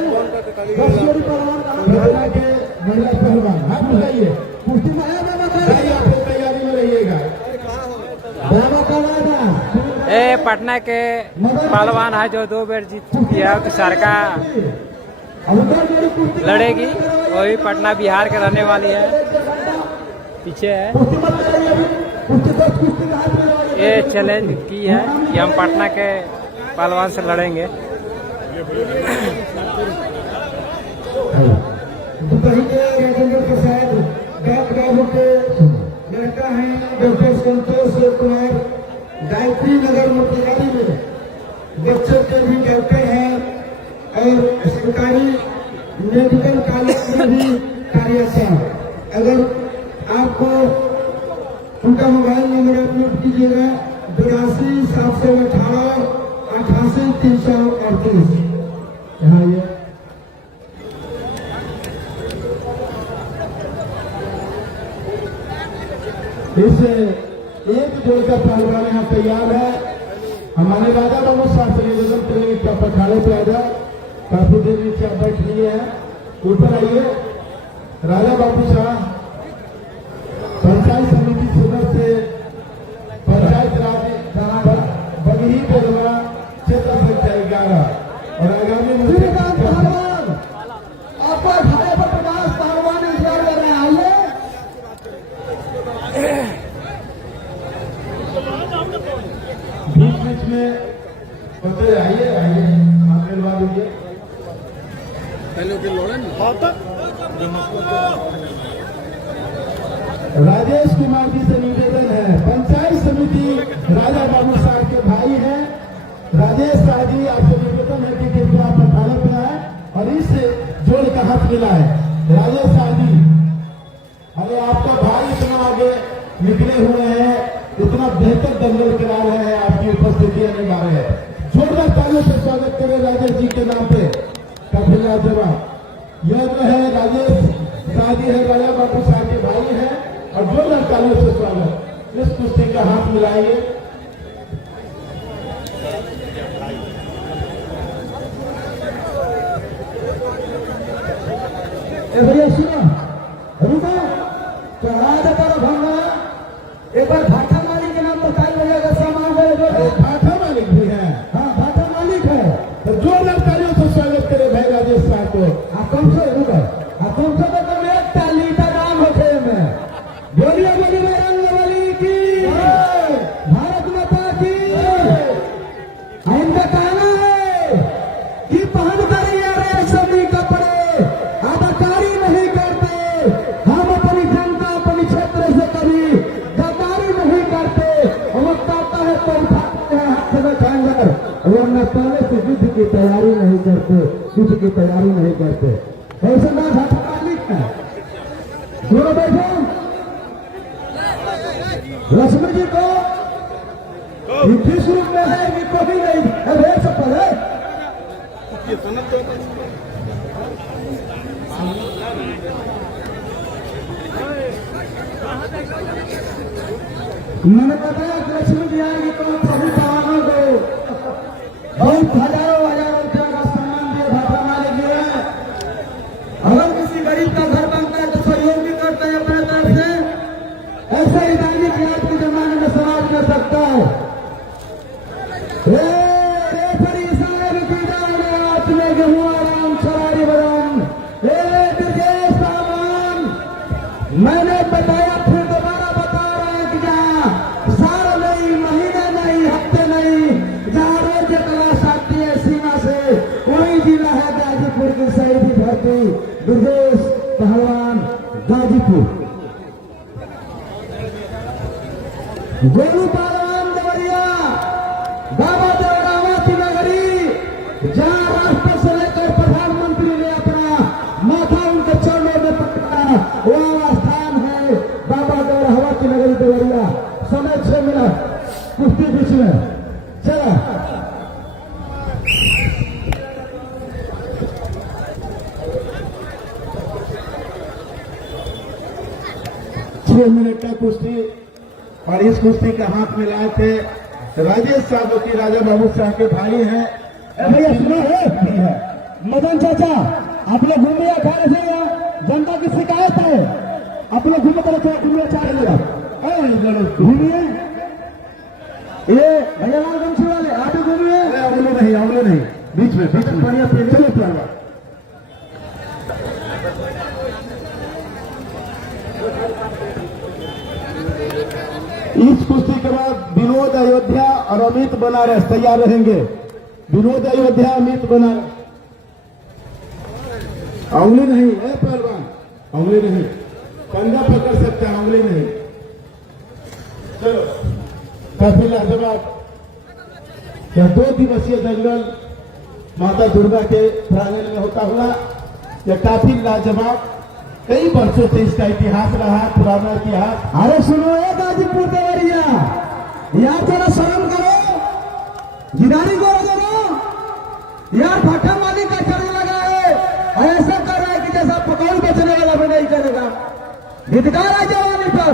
10 जोड़ी पहलवान पटना के महिला पहलवान आप बताइए कुश्ती में है बाबा बताइए आप लोग तैयारी में रहिएगा बाबा कब आएगा ये पटना के पहलवान है जो 2 बार जीत चुकी है तीसरा का लड़ेगी, वही पटना बिहार के रहने वाली है, पीछे है। ये चैलेंज की है कि हम पटना के पहलवान से लड़ेंगे। दुबई के राजेंद्र प्रसाद गांव के लड़का है डॉक्टर संतोष कुमार गायत्री नगर मोतिहारी में बच्चों के भी डॉक्टर हैं और सरकारी मेडिकल कॉलेज में भी कार्यरत हैं। अगर आपको उनका मोबाइल नंबर आप नोट कीजिएगा 82 718 88 338। यहाँ ये इस एक जोड़ का पहलवान यहाँ तैयार है। हमारे राजा बाबू शास्त्री निगम ट्रेनिंग का पखाड़े पे आ जाए, काफी देर नीचे आप बैठ लिए हैं, ऊपर आइए। राजा बाबू शाह पंचायत समिति सदस्य पंचायत राज बगही बेलवा क्षेत्र संख्या 11 और आगामी श्रीकांत पहलवान आपको अखाड़े पर प्रकाश पहलवान इंतजार कर रहे हैं। बीच में बच्चे आइए आप मिलवा दीजिए। राजेश कुमार जी से निवेदन है, पंचायत समिति राजा बाबू साहब के भाई हैं। राजेश शाह जी आपसे निवेदन है कि कृपया आप अखाड़े पे आए और इस जोड़ का हाथ मिलाए। राजेश शाह जी, अरे आपका भाई इतना आगे निकले हुए हैं, इतना बेहतर दंगल करा रहे हैं, आपकी उपस्थिति अनिवार्य है। जोरदार तालियों से स्वागत करें राजेश जी के नाम पे। काफी लाजवाब यह जो है राजेश शाह जी है, राजा बाबू साहब के भाई हैं और जोरदार तालियों से स्वागत। इस कुश्ती का हाथ मिलाएंगे। भैया सुनो रुको चढ़ा देता भंगा एक बार भाटा मालिक के नाम बताई भैया सामान भाटा मालिक भी है। हाँ भाटा मालिक है। तो जोरदार तालियों से स्वागत करें भाई राजेश शाह को। कम से रुको कम से कम एक ताली का नाम होते में बोलिए बोली बजरंगबली की भारत माता की। इनका कहना है कि पहन कर सभी कपड़े अदाकारी नहीं करते, हम अपनी जनता अपनी क्षेत्र से कभी गद्दारी नहीं करते। वक्त आता है तो उठाते हैं हाथ में खंजर, वरना पहले से युद्ध की तैयारी नहीं करते, युद्ध की तैयारी नहीं करते। ऐसा ना भाटा मालिक है बैठो। लक्ष्मण जी को किस रूप में है कि कभी नहीं है सफल है। मैंने बताया कि लक्ष्मी जी आएंगे तो प्रभु पावानों को बहुत हजारों रुपया का सम्मान दिए भाषा दिए। अगर किसी गरीब का घर बनता है तो सहयोग भी करते हैं अपने तरफ से। ऐसे ही दैनिक आज के जमाने में समाज में सकता है। मैंने बताया फिर दोबारा बता रहे हैं कि जहाँ साल नहीं, महीने नहीं, हफ्ते नहीं, जहाँ रोज क्लास आती है सीमा से, वही जिला है गाजीपुर की शहीदी भर्ती दुर्गेश पहलवान गाजीपुर। गोलू पहलवान देवरिया बाबा देवरावा की नगरी, जहाँ राष्ट्र से लेकर प्रधानमंत्री ने अपना माथा उनके चरणों में पकड़ा, वहाँ स्थान है बाबा देवरावा की नगरी देवरिया। समय 6 मिनट कुश्ती बीच में चला। 6 मिनट का कुश्ती, और इस कुश्ती के हाथ में लाए थे राजेश साहब, जो की राजा बाबू साहब के भाई हैं। भैया सुना है मदन चाचा, आप लोग घूमिए खाने से जनता की शिकायत है, आप लोग घूमे करो, घूमिए 4 मिनट घूमिए। ये भैया लाल वंशी वाले आप ही घूमिए। अवले नहीं बीच में बढ़िया चलो प्लान। इस कुश्ती के बाद विनोद अयोध्या और अमित बनारस तैयार रहेंगे। विनोद अयोध्या, अमित बनारस। उंगली नहीं है पहलवान, उंगली नहीं, कंधा पकड़ सकता है, उंगली नहीं। चलो काफी लाजवाब क्या 2 दिवसीय दंगल माता दुर्गा के प्रांगण में होता हुआ, यह काफी लाजवाब, कई वर्षों से इसका इतिहास रहा, पुराना इतिहास। अरे सुनो ये गाजीपुर देवरिया, यार थोड़ा शर्म करो, जिदारी को करो यार, भट्टा माली का चढ़ने लगा है, ऐसा कर रहा है कि जैसा पकौड़ बेचने वाला भी नहीं करेगा। धिक्कार है जवानी पर।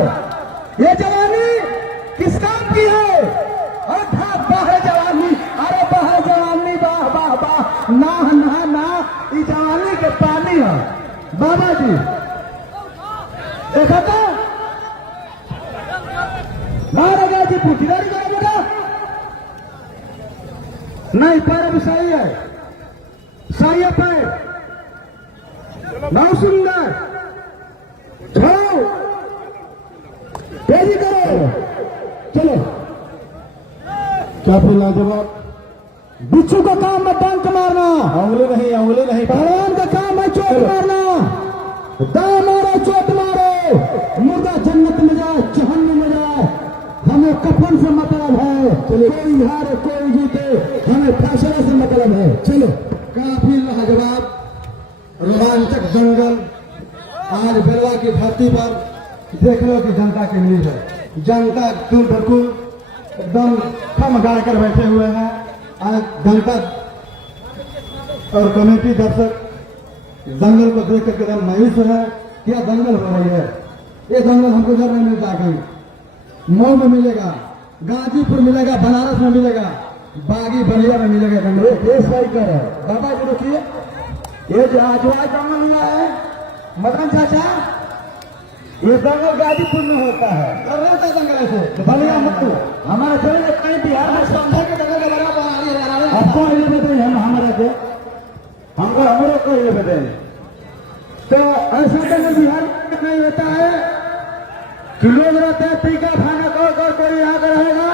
ये जवानी किस काम की है? बाह जवानी, अरे बाह जवानी, बाह बाह बाह, ना ना ना, ये जवानी के पानी है बाबा जी। देखा था बाहर गया जी, पुखिदारी करो बेटा। नहीं पैर भी सही है, सही है पैर, बहुत सुंदर। चलो तेजी करो, चलो। काफी लाजवाब। बिच्छू का काम है डंक मारना, उंगली नहीं। पहलवान का काम है चोट मारना, दाएं मारो चोट मारो, मुर्दा जन्नत में जाए जहन्नम में जाए, हमें कफन से मतलब है। चलो कोई हारे कोई जीते, हमें फैसले से मतलब है। चलो काफी लाजवाब रोमांचक दंगल आज बेलवा की धरती पर देख लो कि जनता की नींद है। जनता दूर बिल्कुल एकदम थम गा कर बैठे हुए हैं। आज जनता और कमेटी दर्शक दंगल को देख करके एकदम मायूस है। क्या दंगल हो रही है? ये दंगल हमको घर नहीं मिलता, कहीं मऊ में मिलेगा, गाजीपुर मिलेगा, बनारस में मिलेगा, बागी बलिया में मिलेगा दंगल। ये सही कर है बाबा जी, रुकिए। ये जो आज दंगल हुआ है मदन चाचा, ये दंगल गाजीपुर में होता है। कर रहे थे दंगल से बलिया मत्तू हमारे चले कहीं बिहार में समझे के दंगल लगा आपको ये बताइए, हम हमारे को हमको को ये बताइए। तो ऐसा दंगल बिहार में नहीं होता है कि लोग रहते हैं टीका खाना कर कोई यहाँ का रहेगा,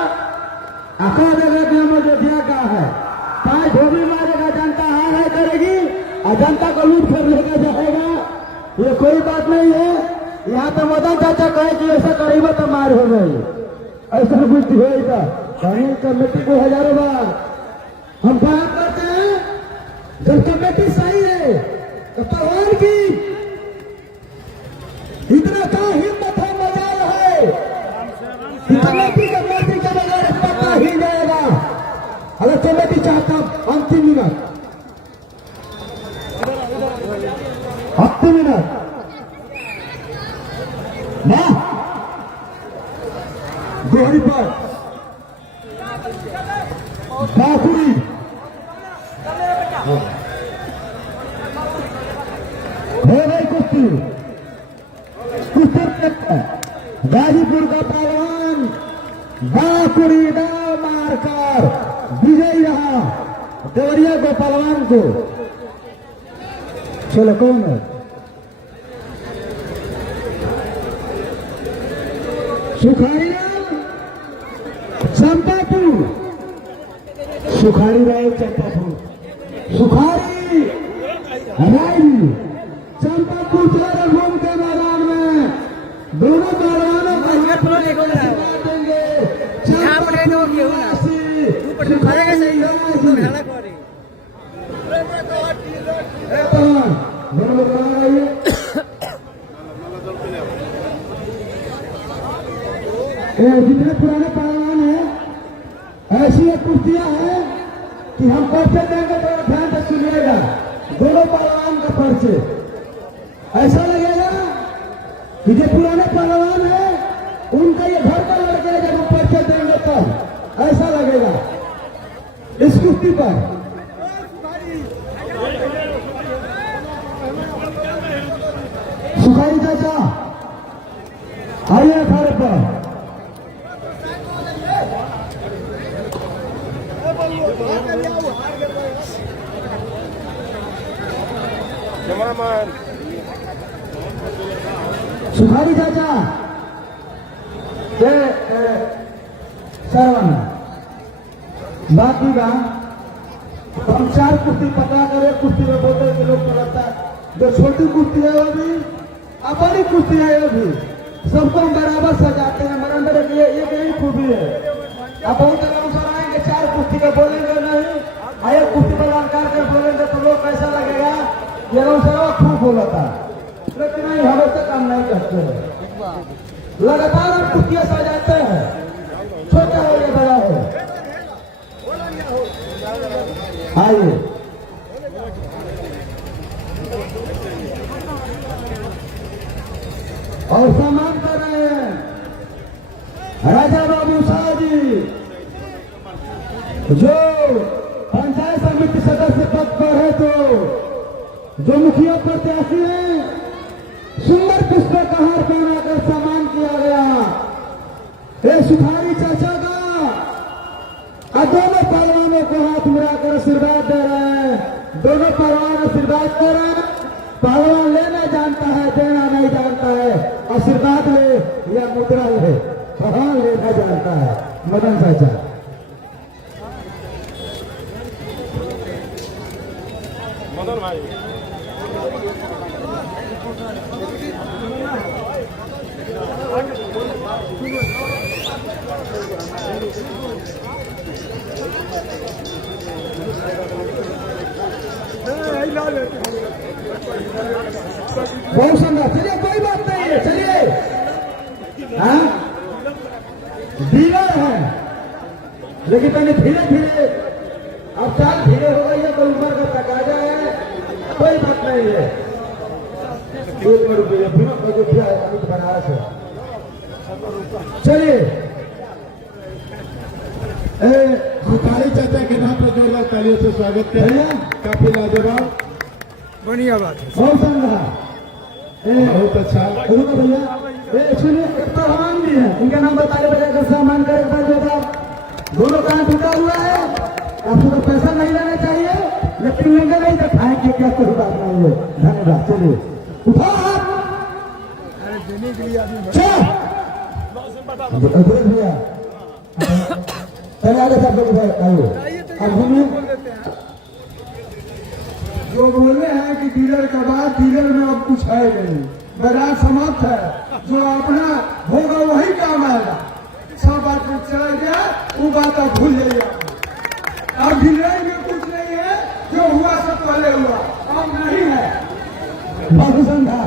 आंखों देगा कि हम अयोध्या का है, पांच धोबी मारेगा, जनता हार हार करेगी और जनता को लूट कर लेकर जाएगा। ये कोई बात नहीं है। यहाँ पे मदन चाचा कहे कि ऐसा करीबा तो मार हो गई, ऐसा कुछ होगा कहीं कमेटी को हजारों बार हम बात करते हैं। जब कमेटी सही है तो पहलवान की इतना कितना का हिम्मत है मजाल है, कमेटी के मर्जी के बगैर पता ही जाएगा। अगर कमेटी चाहता अंतिम मिनट, अंतिम मिनट ना दोहरी पर बाकुरी है भाई कुश्ती गाजीपुर का पहलवान बाकुरी दाव मारकर विजयी रहा देवरिया को पहलवान को। चलो कौन है? सुखाड़िया चंपापुर, सुखाड़ी राय चंपापुर, सुखाड़ी राय चंपापुर रणभूमि के मैदान में दोनों पहलवानों को देंगे। जितने पुराने पहलवान हैं ऐसी एक कुर्सियां हैं कि हम पर्चे देंगे तो ध्यान से सुनिएगा। दोनों पहलवान का पर्चे ऐसा लगेगा कि जो पुराने पहलवान है उनका ये घर का लड़के जब हम पर्चे देंगे तब ऐसा लगेगा इस कुर्सी पर। सुखारी चाचा आइए अखाड़े पर। सुखारी चाचा सरवन बाकी का हम 4 कुश्ती पकड़ा करे कुश्ती में बोलते के लोग पकड़ता है। जो छोटी कुश्ती है वो भी और बड़ी कुश्ती है वो भी सबको हम बराबर सजाते हैं। हमारे अंदर एक यही खूबी है। अब बहुत अवसर आएंगे 4 कुश्ती का बोलेंगे नहीं, आए कुश्ती पर अलंकार कर बोलेंगे तो लोग कैसा लगेगा ये अवसर खूब बोला था। लेकिन नहीं हम ऐसे काम नहीं करते हैं, लगातार हम कुश्तियां सजाते हैं, छोटा हो या बड़ा हो। आइए और सम्मान कर रहे हैं राजा बाबू शाह जी जो पंचायत समिति सदस्य पद पर है, तो जो मुखिया प्रत्याशी हैं सुंदर पुष्प का हार पहनाकर सम्मान किया गया। ये सुखारी चाचा का और दोनों पहलवानों को हाथ मिलाकर आशीर्वाद दे रहे हैं। दोनों पहलवान आशीर्वाद दे रहे हैं। पहलवान लेना जानता है, देना नहीं जानता है। आशीर्वाद ले या मुद्रा ले, पहलवान लेना जानता है। मदन चाचा मदन भाई बहुत सुंदर। चलिए कोई बात नहीं है, चलिए। हाँ डीलर है लेकिन मैंने धीरे धीरे अब चाल धीरे हो गई है, कोई उम्र का तकाजा है, कोई बात नहीं है। 1 रुपये बनारस है। चलिए सुखारी चाचा के नाम पर जोरदार तालियों से स्वागत करें। काफी लाजवाब, बढ़िया बात है। बहुत सुंदर, बहुत अच्छा। रुको भैया, सुनिए एक पहलवान भी है, इनका नाम बताइए बजाकर सम्मान करेगा। दोनों कान टूटा हुआ है, आपको तो पैसा नहीं लेना चाहिए लेकिन लेंगे नहीं तो खाएंगे क्या, कोई बात नहीं है। धन्यवाद। चलिए उठाओ हाथ, भैया चले आगे सब लोग आइए। अब घूमिए। जो बोले हैं कि डीलर का बाद डीलर में अब कुछ है नहीं, बाजार समाप्त है। जो अपना होगा वही काम आएगा। सब बात में चला गया वो बात अब भूल जाइए। अब डीलर में कुछ नहीं है, जो हुआ सब पहले हुआ, अब नहीं है। बहुत सुंदर।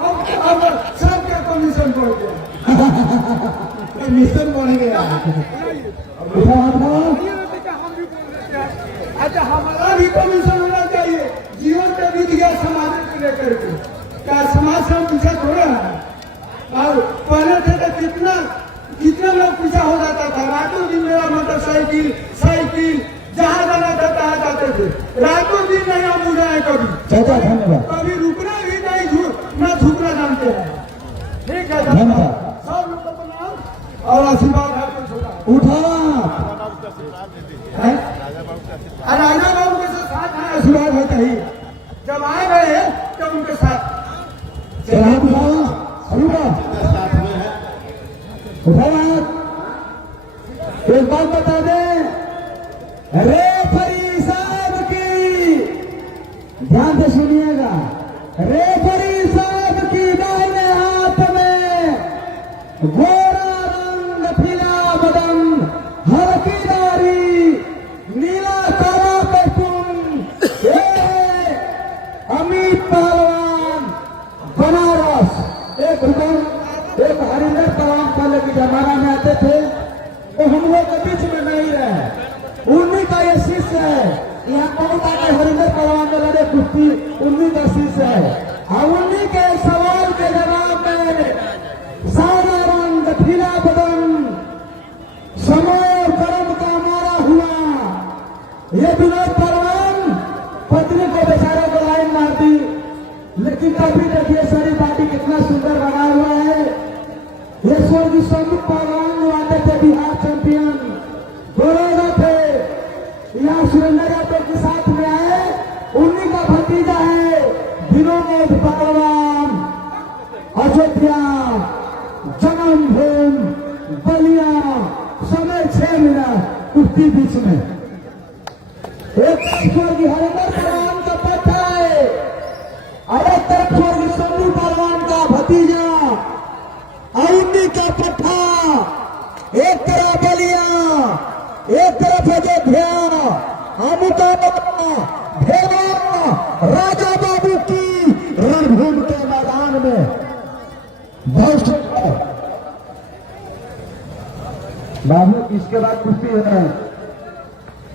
अब मिशन बढ़ गया। मिशन बढ़ गया। उठा हाथ ना। अच्छा हमारा भी कमीशन होना चाहिए, जीवन पे बीत गया समाज को लेकर के, क्या समाज से हम पीछे थोड़े हैं। और पहले थे तो कितने लोग पीछा हो जाता था, रातों दिन मेरा मोटरसाइकिल साइकिल जहाँ जाना था तहाँ जाते थे, रातों दिन नहीं हम उड़े हैं कभी। चाचा धन्यवाद। कभी रुकना भी नहीं, न झुकना जानते हैं। ठीक है धन्यवाद। सब लोग को प्रणाम और आशीर्वाद है छोटा। उठा राजा बाबू के साथ है, आशीर्वाद होता ही जब आए गए तो उनके साथ चला उठा। एक बात बता दें, रेफरी साहब की ध्यान से सुनिएगा, रेफरी साहब की दाहिने हाथ में गोरा रंग फिला बदन हल्की दाढ़ी नीला काला पैटून, अमित पहलवान बनारस। एक हरिंदर पहलवान पहले के जमाना में आते थे, तो हम लोग के बीच में नहीं रहे, उन्हीं का ये शिष्य है। यहाँ बहुत आगे हरिंदर पहलवान में लड़े कुश्ती, उन्हीं का शिष्य है। और उन्हीं के सवाल के जवाब में सादा रंग फिला बदन समय और कर्म का मारा हुआ ये विनोद पहलवान पत्नी को बेचारे को लाइन मार दी, लेकिन कभी देखिए सारी पार्टी कितना सुंदर बना हुआ है। ये स्वर्गीय संदीप पहलवान जो आते थे बिहार चैंपियन गोरेगा थे, यहाँ सुरेंद्र यादव के साथ में आए, उन्हीं का भतीजा है विनोद पहलवान। अयोध्या जन्मभूमि बलिया, समय 6 मिनट कुश्ती बीच में। एक स्वर्गीय हरिंदर पहलवान का पट्टा है और एक तरफ स्वर्गीय संदीप पहलवान का भतीजा और उन्हीं का पट्टा। एक तरफ बलिया, एक तरफ अयोध्या, भेड़ा राजा बाबू की रणभूमि के मैदान में। बाबू इसके बाद कुश्ती हो रहा है,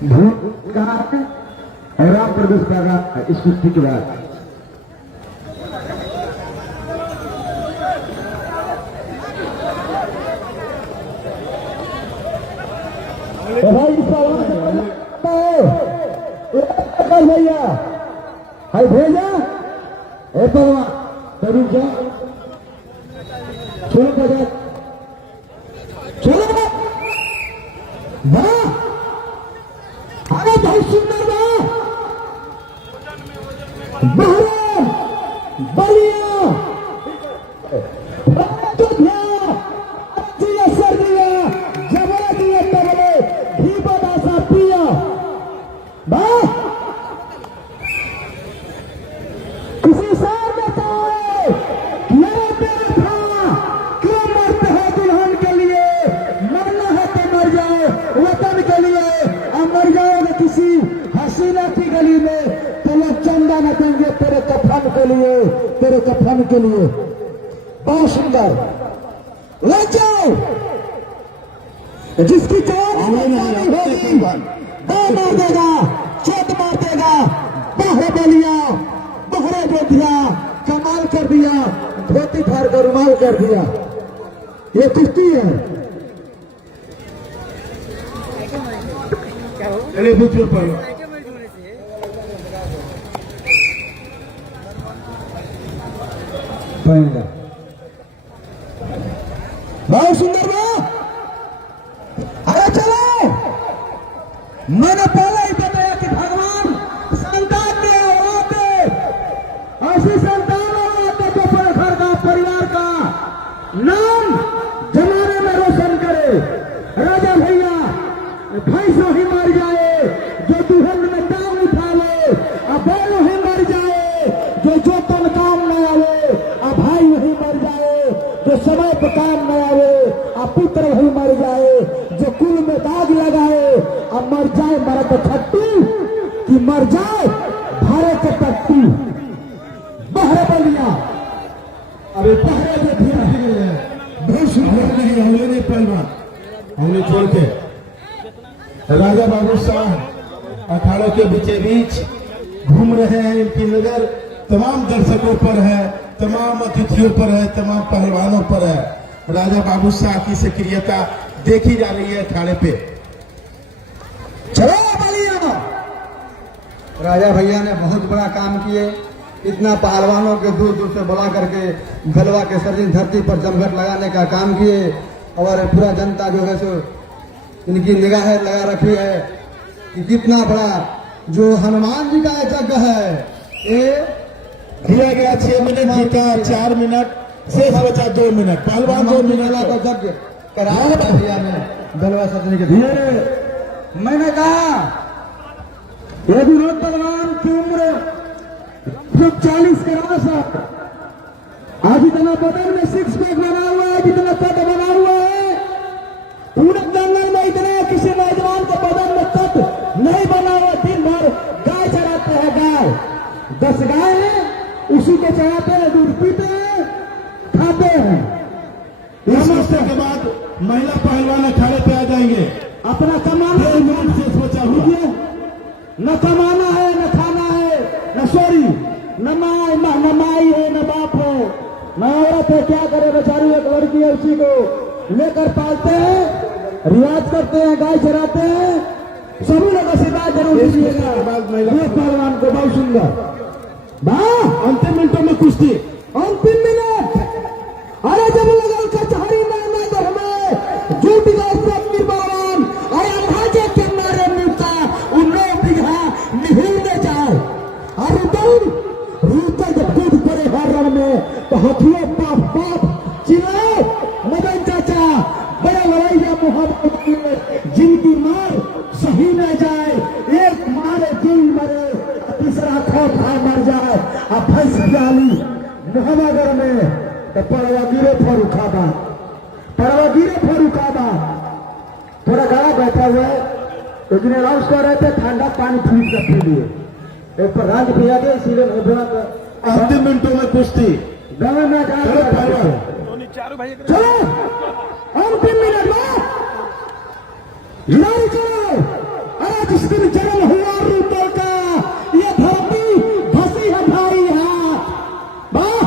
भूत कहाँ है और राम प्रवेश कर रहा है इस कुश्ती के बाद। भाई भैया हाय भेजा ए परवा करूँ क्या चलो बजा चलो वाह, अरे बहुत सुंदर वाह, बहराम बलिया दिया सर दिया जबरा दिया तबले घी बदासा पिया वाह। किसी सार में था मेरा प्यार था, क्यों मरते हैं दुल्हन के लिए, मरना है तो मर जाओ वतन के लिए, और मर जाओगे किसी हसीना की गली में तो लोग चंदा न देंगे तेरे कफन के लिए, तेरे कफन के लिए। बहुत सुंदर ले जाओ, जिसकी जान होगी वो मार देगा, चोट मार देगा। बाहर बलिया बहरे बोधिया कमाल कर दिया, धोती फाड़ कर रुमाल कर दिया। ये कुश्ती है। चलिए बीच में पड़ो। बहुत सुंदर बा, अरे चलो। मैंने पहले ही बताया कि भगवान संतान में औलाद दे, ऐसी संतान औलाद दे तो पूरे घर का परिवार का नाम जमाने में रोशन करे। राजा भैया भैंसों ही मर जाए जो दुल्हन में टांग उठा ले, और बैलों ही मर जाए जो तन काम न आवे, और भाई वही मर जाए जो समय पर काम न आवे, और पुत्र वही मर जाए जो कुल में दाग लगाए, और मर जाए मरद खट्टी कि मर जाए भारे के टट्टी। बहरे बलिया अरे बहरे में भी उंगली नहीं पहलवान, उंगली छोड़ के। राजा बाबू शाह अखाड़ों के बीचे बीच घूम रहे हैं। इनकी नजर तमाम दर्शकों पर है, तमाम अतिथियों पर है, तमाम पहलवानों पर है। राजा बाबू शाह की सक्रियता देखी जा रही है अखाड़े पे। चलो बलिया, राजा भैया ने बहुत बड़ा काम किए। इतना पहलवानों के दूर दूर से बुला करके गलवा के सर्जिन धरती पर जमघट लगाने का काम किए। और पूरा जनता जो है सो इनकी निगाहें लगा रखी है कि कितना बड़ा जो हनुमान जी का यज्ञ है। ये दिया गया 6 मिनट, जीता 4 मिनट, शेष बचा 2 मिनट। पहलवान 2 मिनट का यज्ञ कराया भैया ने गलवा सर्जन के धीरे। मैंने कहा ये विनोद पहलवान की उम्र 40 के आसपास, आज इतना बदन में 6 पैक बना हुआ है, जितना कट बना हुआ है। पूरे जंगल में इतना किसी नौजवान के बदन में कट नहीं बना हुआ। दिन भर गाय चराते हैं, गाय 10 गाय है, उसी को चराते हैं, दूध पीते हैं, खाते हैं। नमस्ते के बाद महिला पहलवान अखाड़े पे आ जाएंगे। अपना कमाना शेष बचा हुआ, न कमाना है, न खाना है, न सॉरी, न माई है, न बाप है, न औरत है। क्या करे बेचारी, एक लड़की है, उसी को लेकर पालते हैं, रियाज करते हैं, गाय चराते हैं। सभी लोग आशीर्वाद जरूर दीजिएगा ये पहलवान को। बहुत सुंदर वाह। अंतिम मिनटों में कुश्ती, अंतिम मिनट। अरे जब लगल कचहरी में नजर में जुट गए सब पहलवान, अरे भाजे के मारे मिलता उन्हें बिघा निहिलने जाए। अरे दौड़ रूता जब कूद पड़े हर रण में तो हथियों पाप पाप चिल्लाए मदन चाचा बड़ा लड़ाइया मोहब्बत जिनकी मार सही न जाए। एक मारे दिल मरे, तीसरा खौफ भाई मर जाए। अब भैंस प्याली मोहम्मदगर में तो परवा गिरे फरुखाबा, परवा गिरे फरुखाबा। थोड़ा गड़ा बैठा हुआ है, तो जिन्हें अनाउंस कर रहे थे ठंडा पानी फ्रीज कर पी लिए। एक प्रधान भैया के इसीलिए अंतिम मिनटों में कुश्ती। गाँव में चलो पहलवान, चलो अंतिम मिनट में लड़ चलो। अरे जिस दिन जन्म हुआ रूपल का, ये धरती धसी है भाई हाथ। वाह,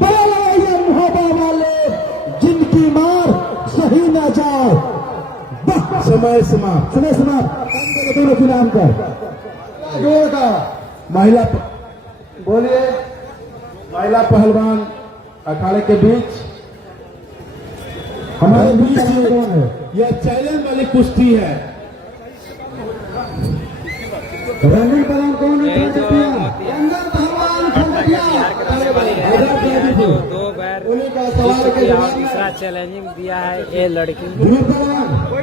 बड़े लड़ाइया मुहब्बा वाले जिनकी मार सही न जाए। वाह, समय समाप्त। समय समाप्त। दोनों की नाम कर जोर का महिला बोलिए। महिला पहलवान अखाड़े के बीच, हमारे बीच यह चैलेंज वाली कुश्ती है। रंगन पहलवान कौन है? ये जो रंगन पहलवान खंडकिया। जो 2 बार जीत किया और तीसरा चैलेंजिंग दिया है ये लड़की।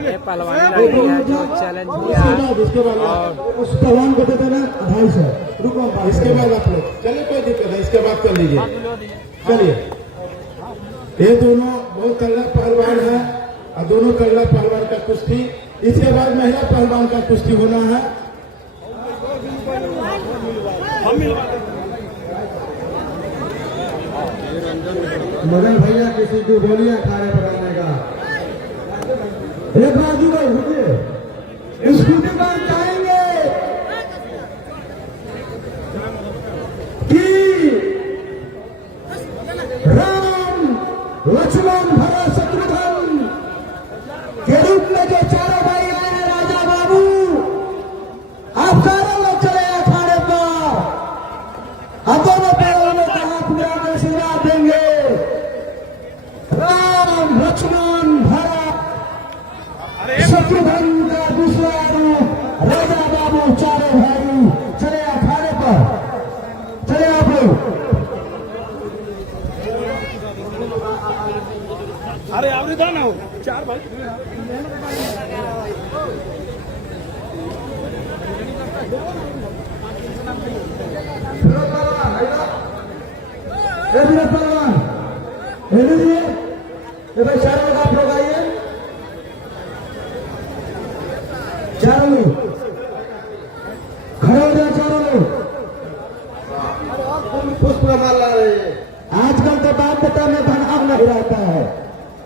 ये पहलवानी लड़की है जो चैलेंज दिया है। और उस पहलवान को देते ना 250। रुको, इसके बाद आप लोग चलिए, कोई दिक्कत है, इसके बाद कर लीजिए। चलिए, ये दोनों बहुत तगड़ा पहलवान है और दोनों तगड़ा पहलवान का कुश्ती। इसके बाद महिला पहलवान का कुश्ती होना है। मदन भैया किसी को बोलिए अखाड़े पर आने का। एक बाजू भाई रुकिए, स्कूटी पर जाएंगे कि राम लक्ष्मण भरत शत्रुघ्न के रूप में जो चारों भाई आए हैं। राजा बाबू, आप चारों लोग चले अखाड़े पर, हम दोनों पहलवानों का हाथ में आशीर्वाद देंगे। राम लक्ष्मण भरत शत्रुघ्न का दूसरा रूप राजा बाबू, चारों भाई चले अखाड़े पर। चले आप लोग। अरे आवृदा ना हो 4 भाई। पहलवान लीजिए, भाई चारों लोग आप लोग आइए। चारों लोग खड़े हो जाए, चारों लोग। पुष्प माला रहे। आजकल तो बात बता में बनाव नहीं रहता है।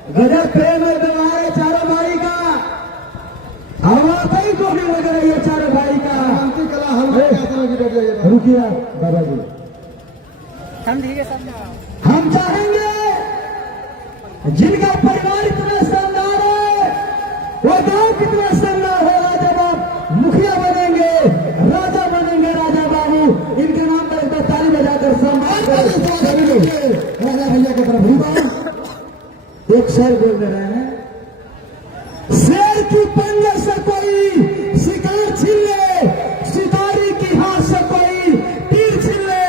गजब प्रेम और व्यवहार है चारों भाई का। वाकई जोड़ी लग रही है चारों भाई का। शांति कला हल्का रुकिए दादाजी, हम चाहेंगे जिनका परिवार इतना शानदार है, वो गांव कितना शानदार होगा जब आप मुखिया बनेंगे, राजा बनेंगे, राजा बाबू। इनके नाम पर एक बार ताली बजाकर सम्मान करें। राजा भैया की तरफ हुआ एक शेर बोल दे रहे हैं, शेर की पंजे से कोई शिकार छीन ले, शिकारी की हाथ से कोई तीर छीन ले।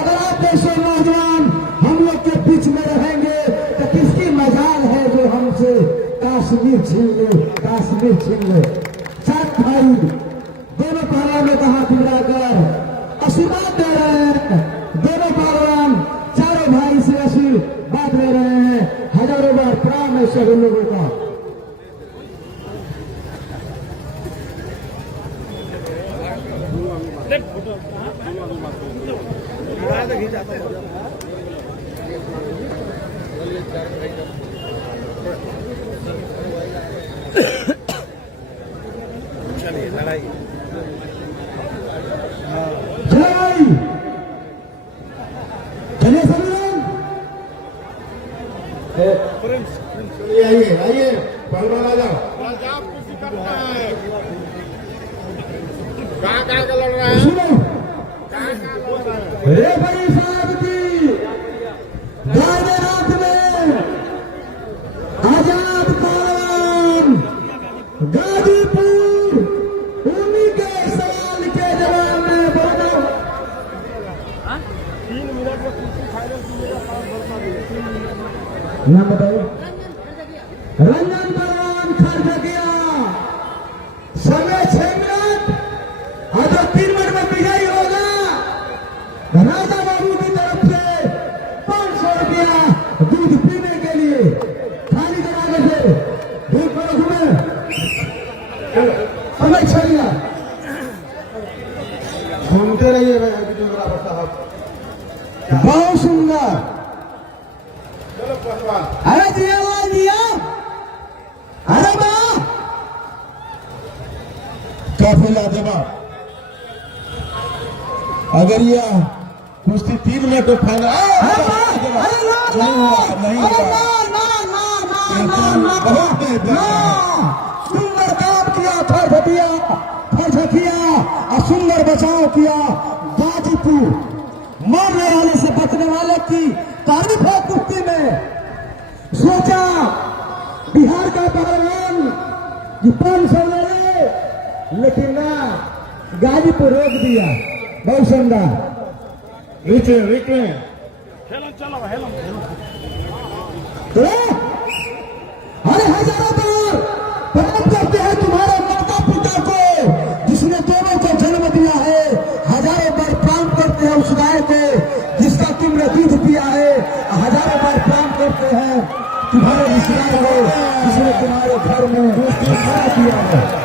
अगर आप जैसे नौजवान हम लोग के बीच में रहेंगे तो किसकी मजाल है जो हमसे काश्मीर छीन ले, काश्मीर छीन ले। सात भाई दोनों पहलवान में कहा मिलाकर आशीर्वाद दे रहे हैं। दोनों पहलवान चारों भाई से आशीर्वाद ले रहे हैं। हजारों बार प्रणाम है सभी लोगों का। चलिए लड़ाई जय चलिए सभी लोग आइए आइए पहलवान आ जाओ। सुनो रे बड़ी साहब की दाहिने हाथ में आजाद पहलवान गाजीपुर, उन्हीं के सवाल के जवाब में बोलो। नाम बताओ। रंजन पहलवान खरजकिया, समय 6 मिनट और जो 3 मिनट में विजयी होगा राजा बाबू की तरफ से 500 रुपया दूध पीने के लिए। खाली दरवाजे से दूध पर घूमे समय 6 मिनट। घूमते रहिए बराबर साहब। बहुत सुंदर। चलो पहलवान अरे दिया वाह दिया, अरे वाह, काफी लाजवाब। अगर यह कुश्ती 3 मिनट में फाइनल नहीं हुआ, नहीं हुआ। सुंदर काम किया खरझकिया, खरझकिया और सुंदर बचाव किया गाजीपुर। मरने वाले से बचने वाले की तारीफ है कुश्ती में। सोचा बिहार का पहलवान कि 500 ले ले, लेकिन ना, गाजीपुर रोक दिया। बहुत शानदार। रिचे रिचे हेलो चलो हेलो अरे हजारों बार प्रणाम करते हैं तुम्हारे माता पिता को जिसने दोनों को जन्म दिया है। हजारों बार प्रणाम करते हैं उस गाय को जिसका तुमने दूध पिया है। हजारों बार प्रणाम करते हैं तुम्हारे रिश्तेदार को जिसने तुम्हारे घर में खाना दिया है।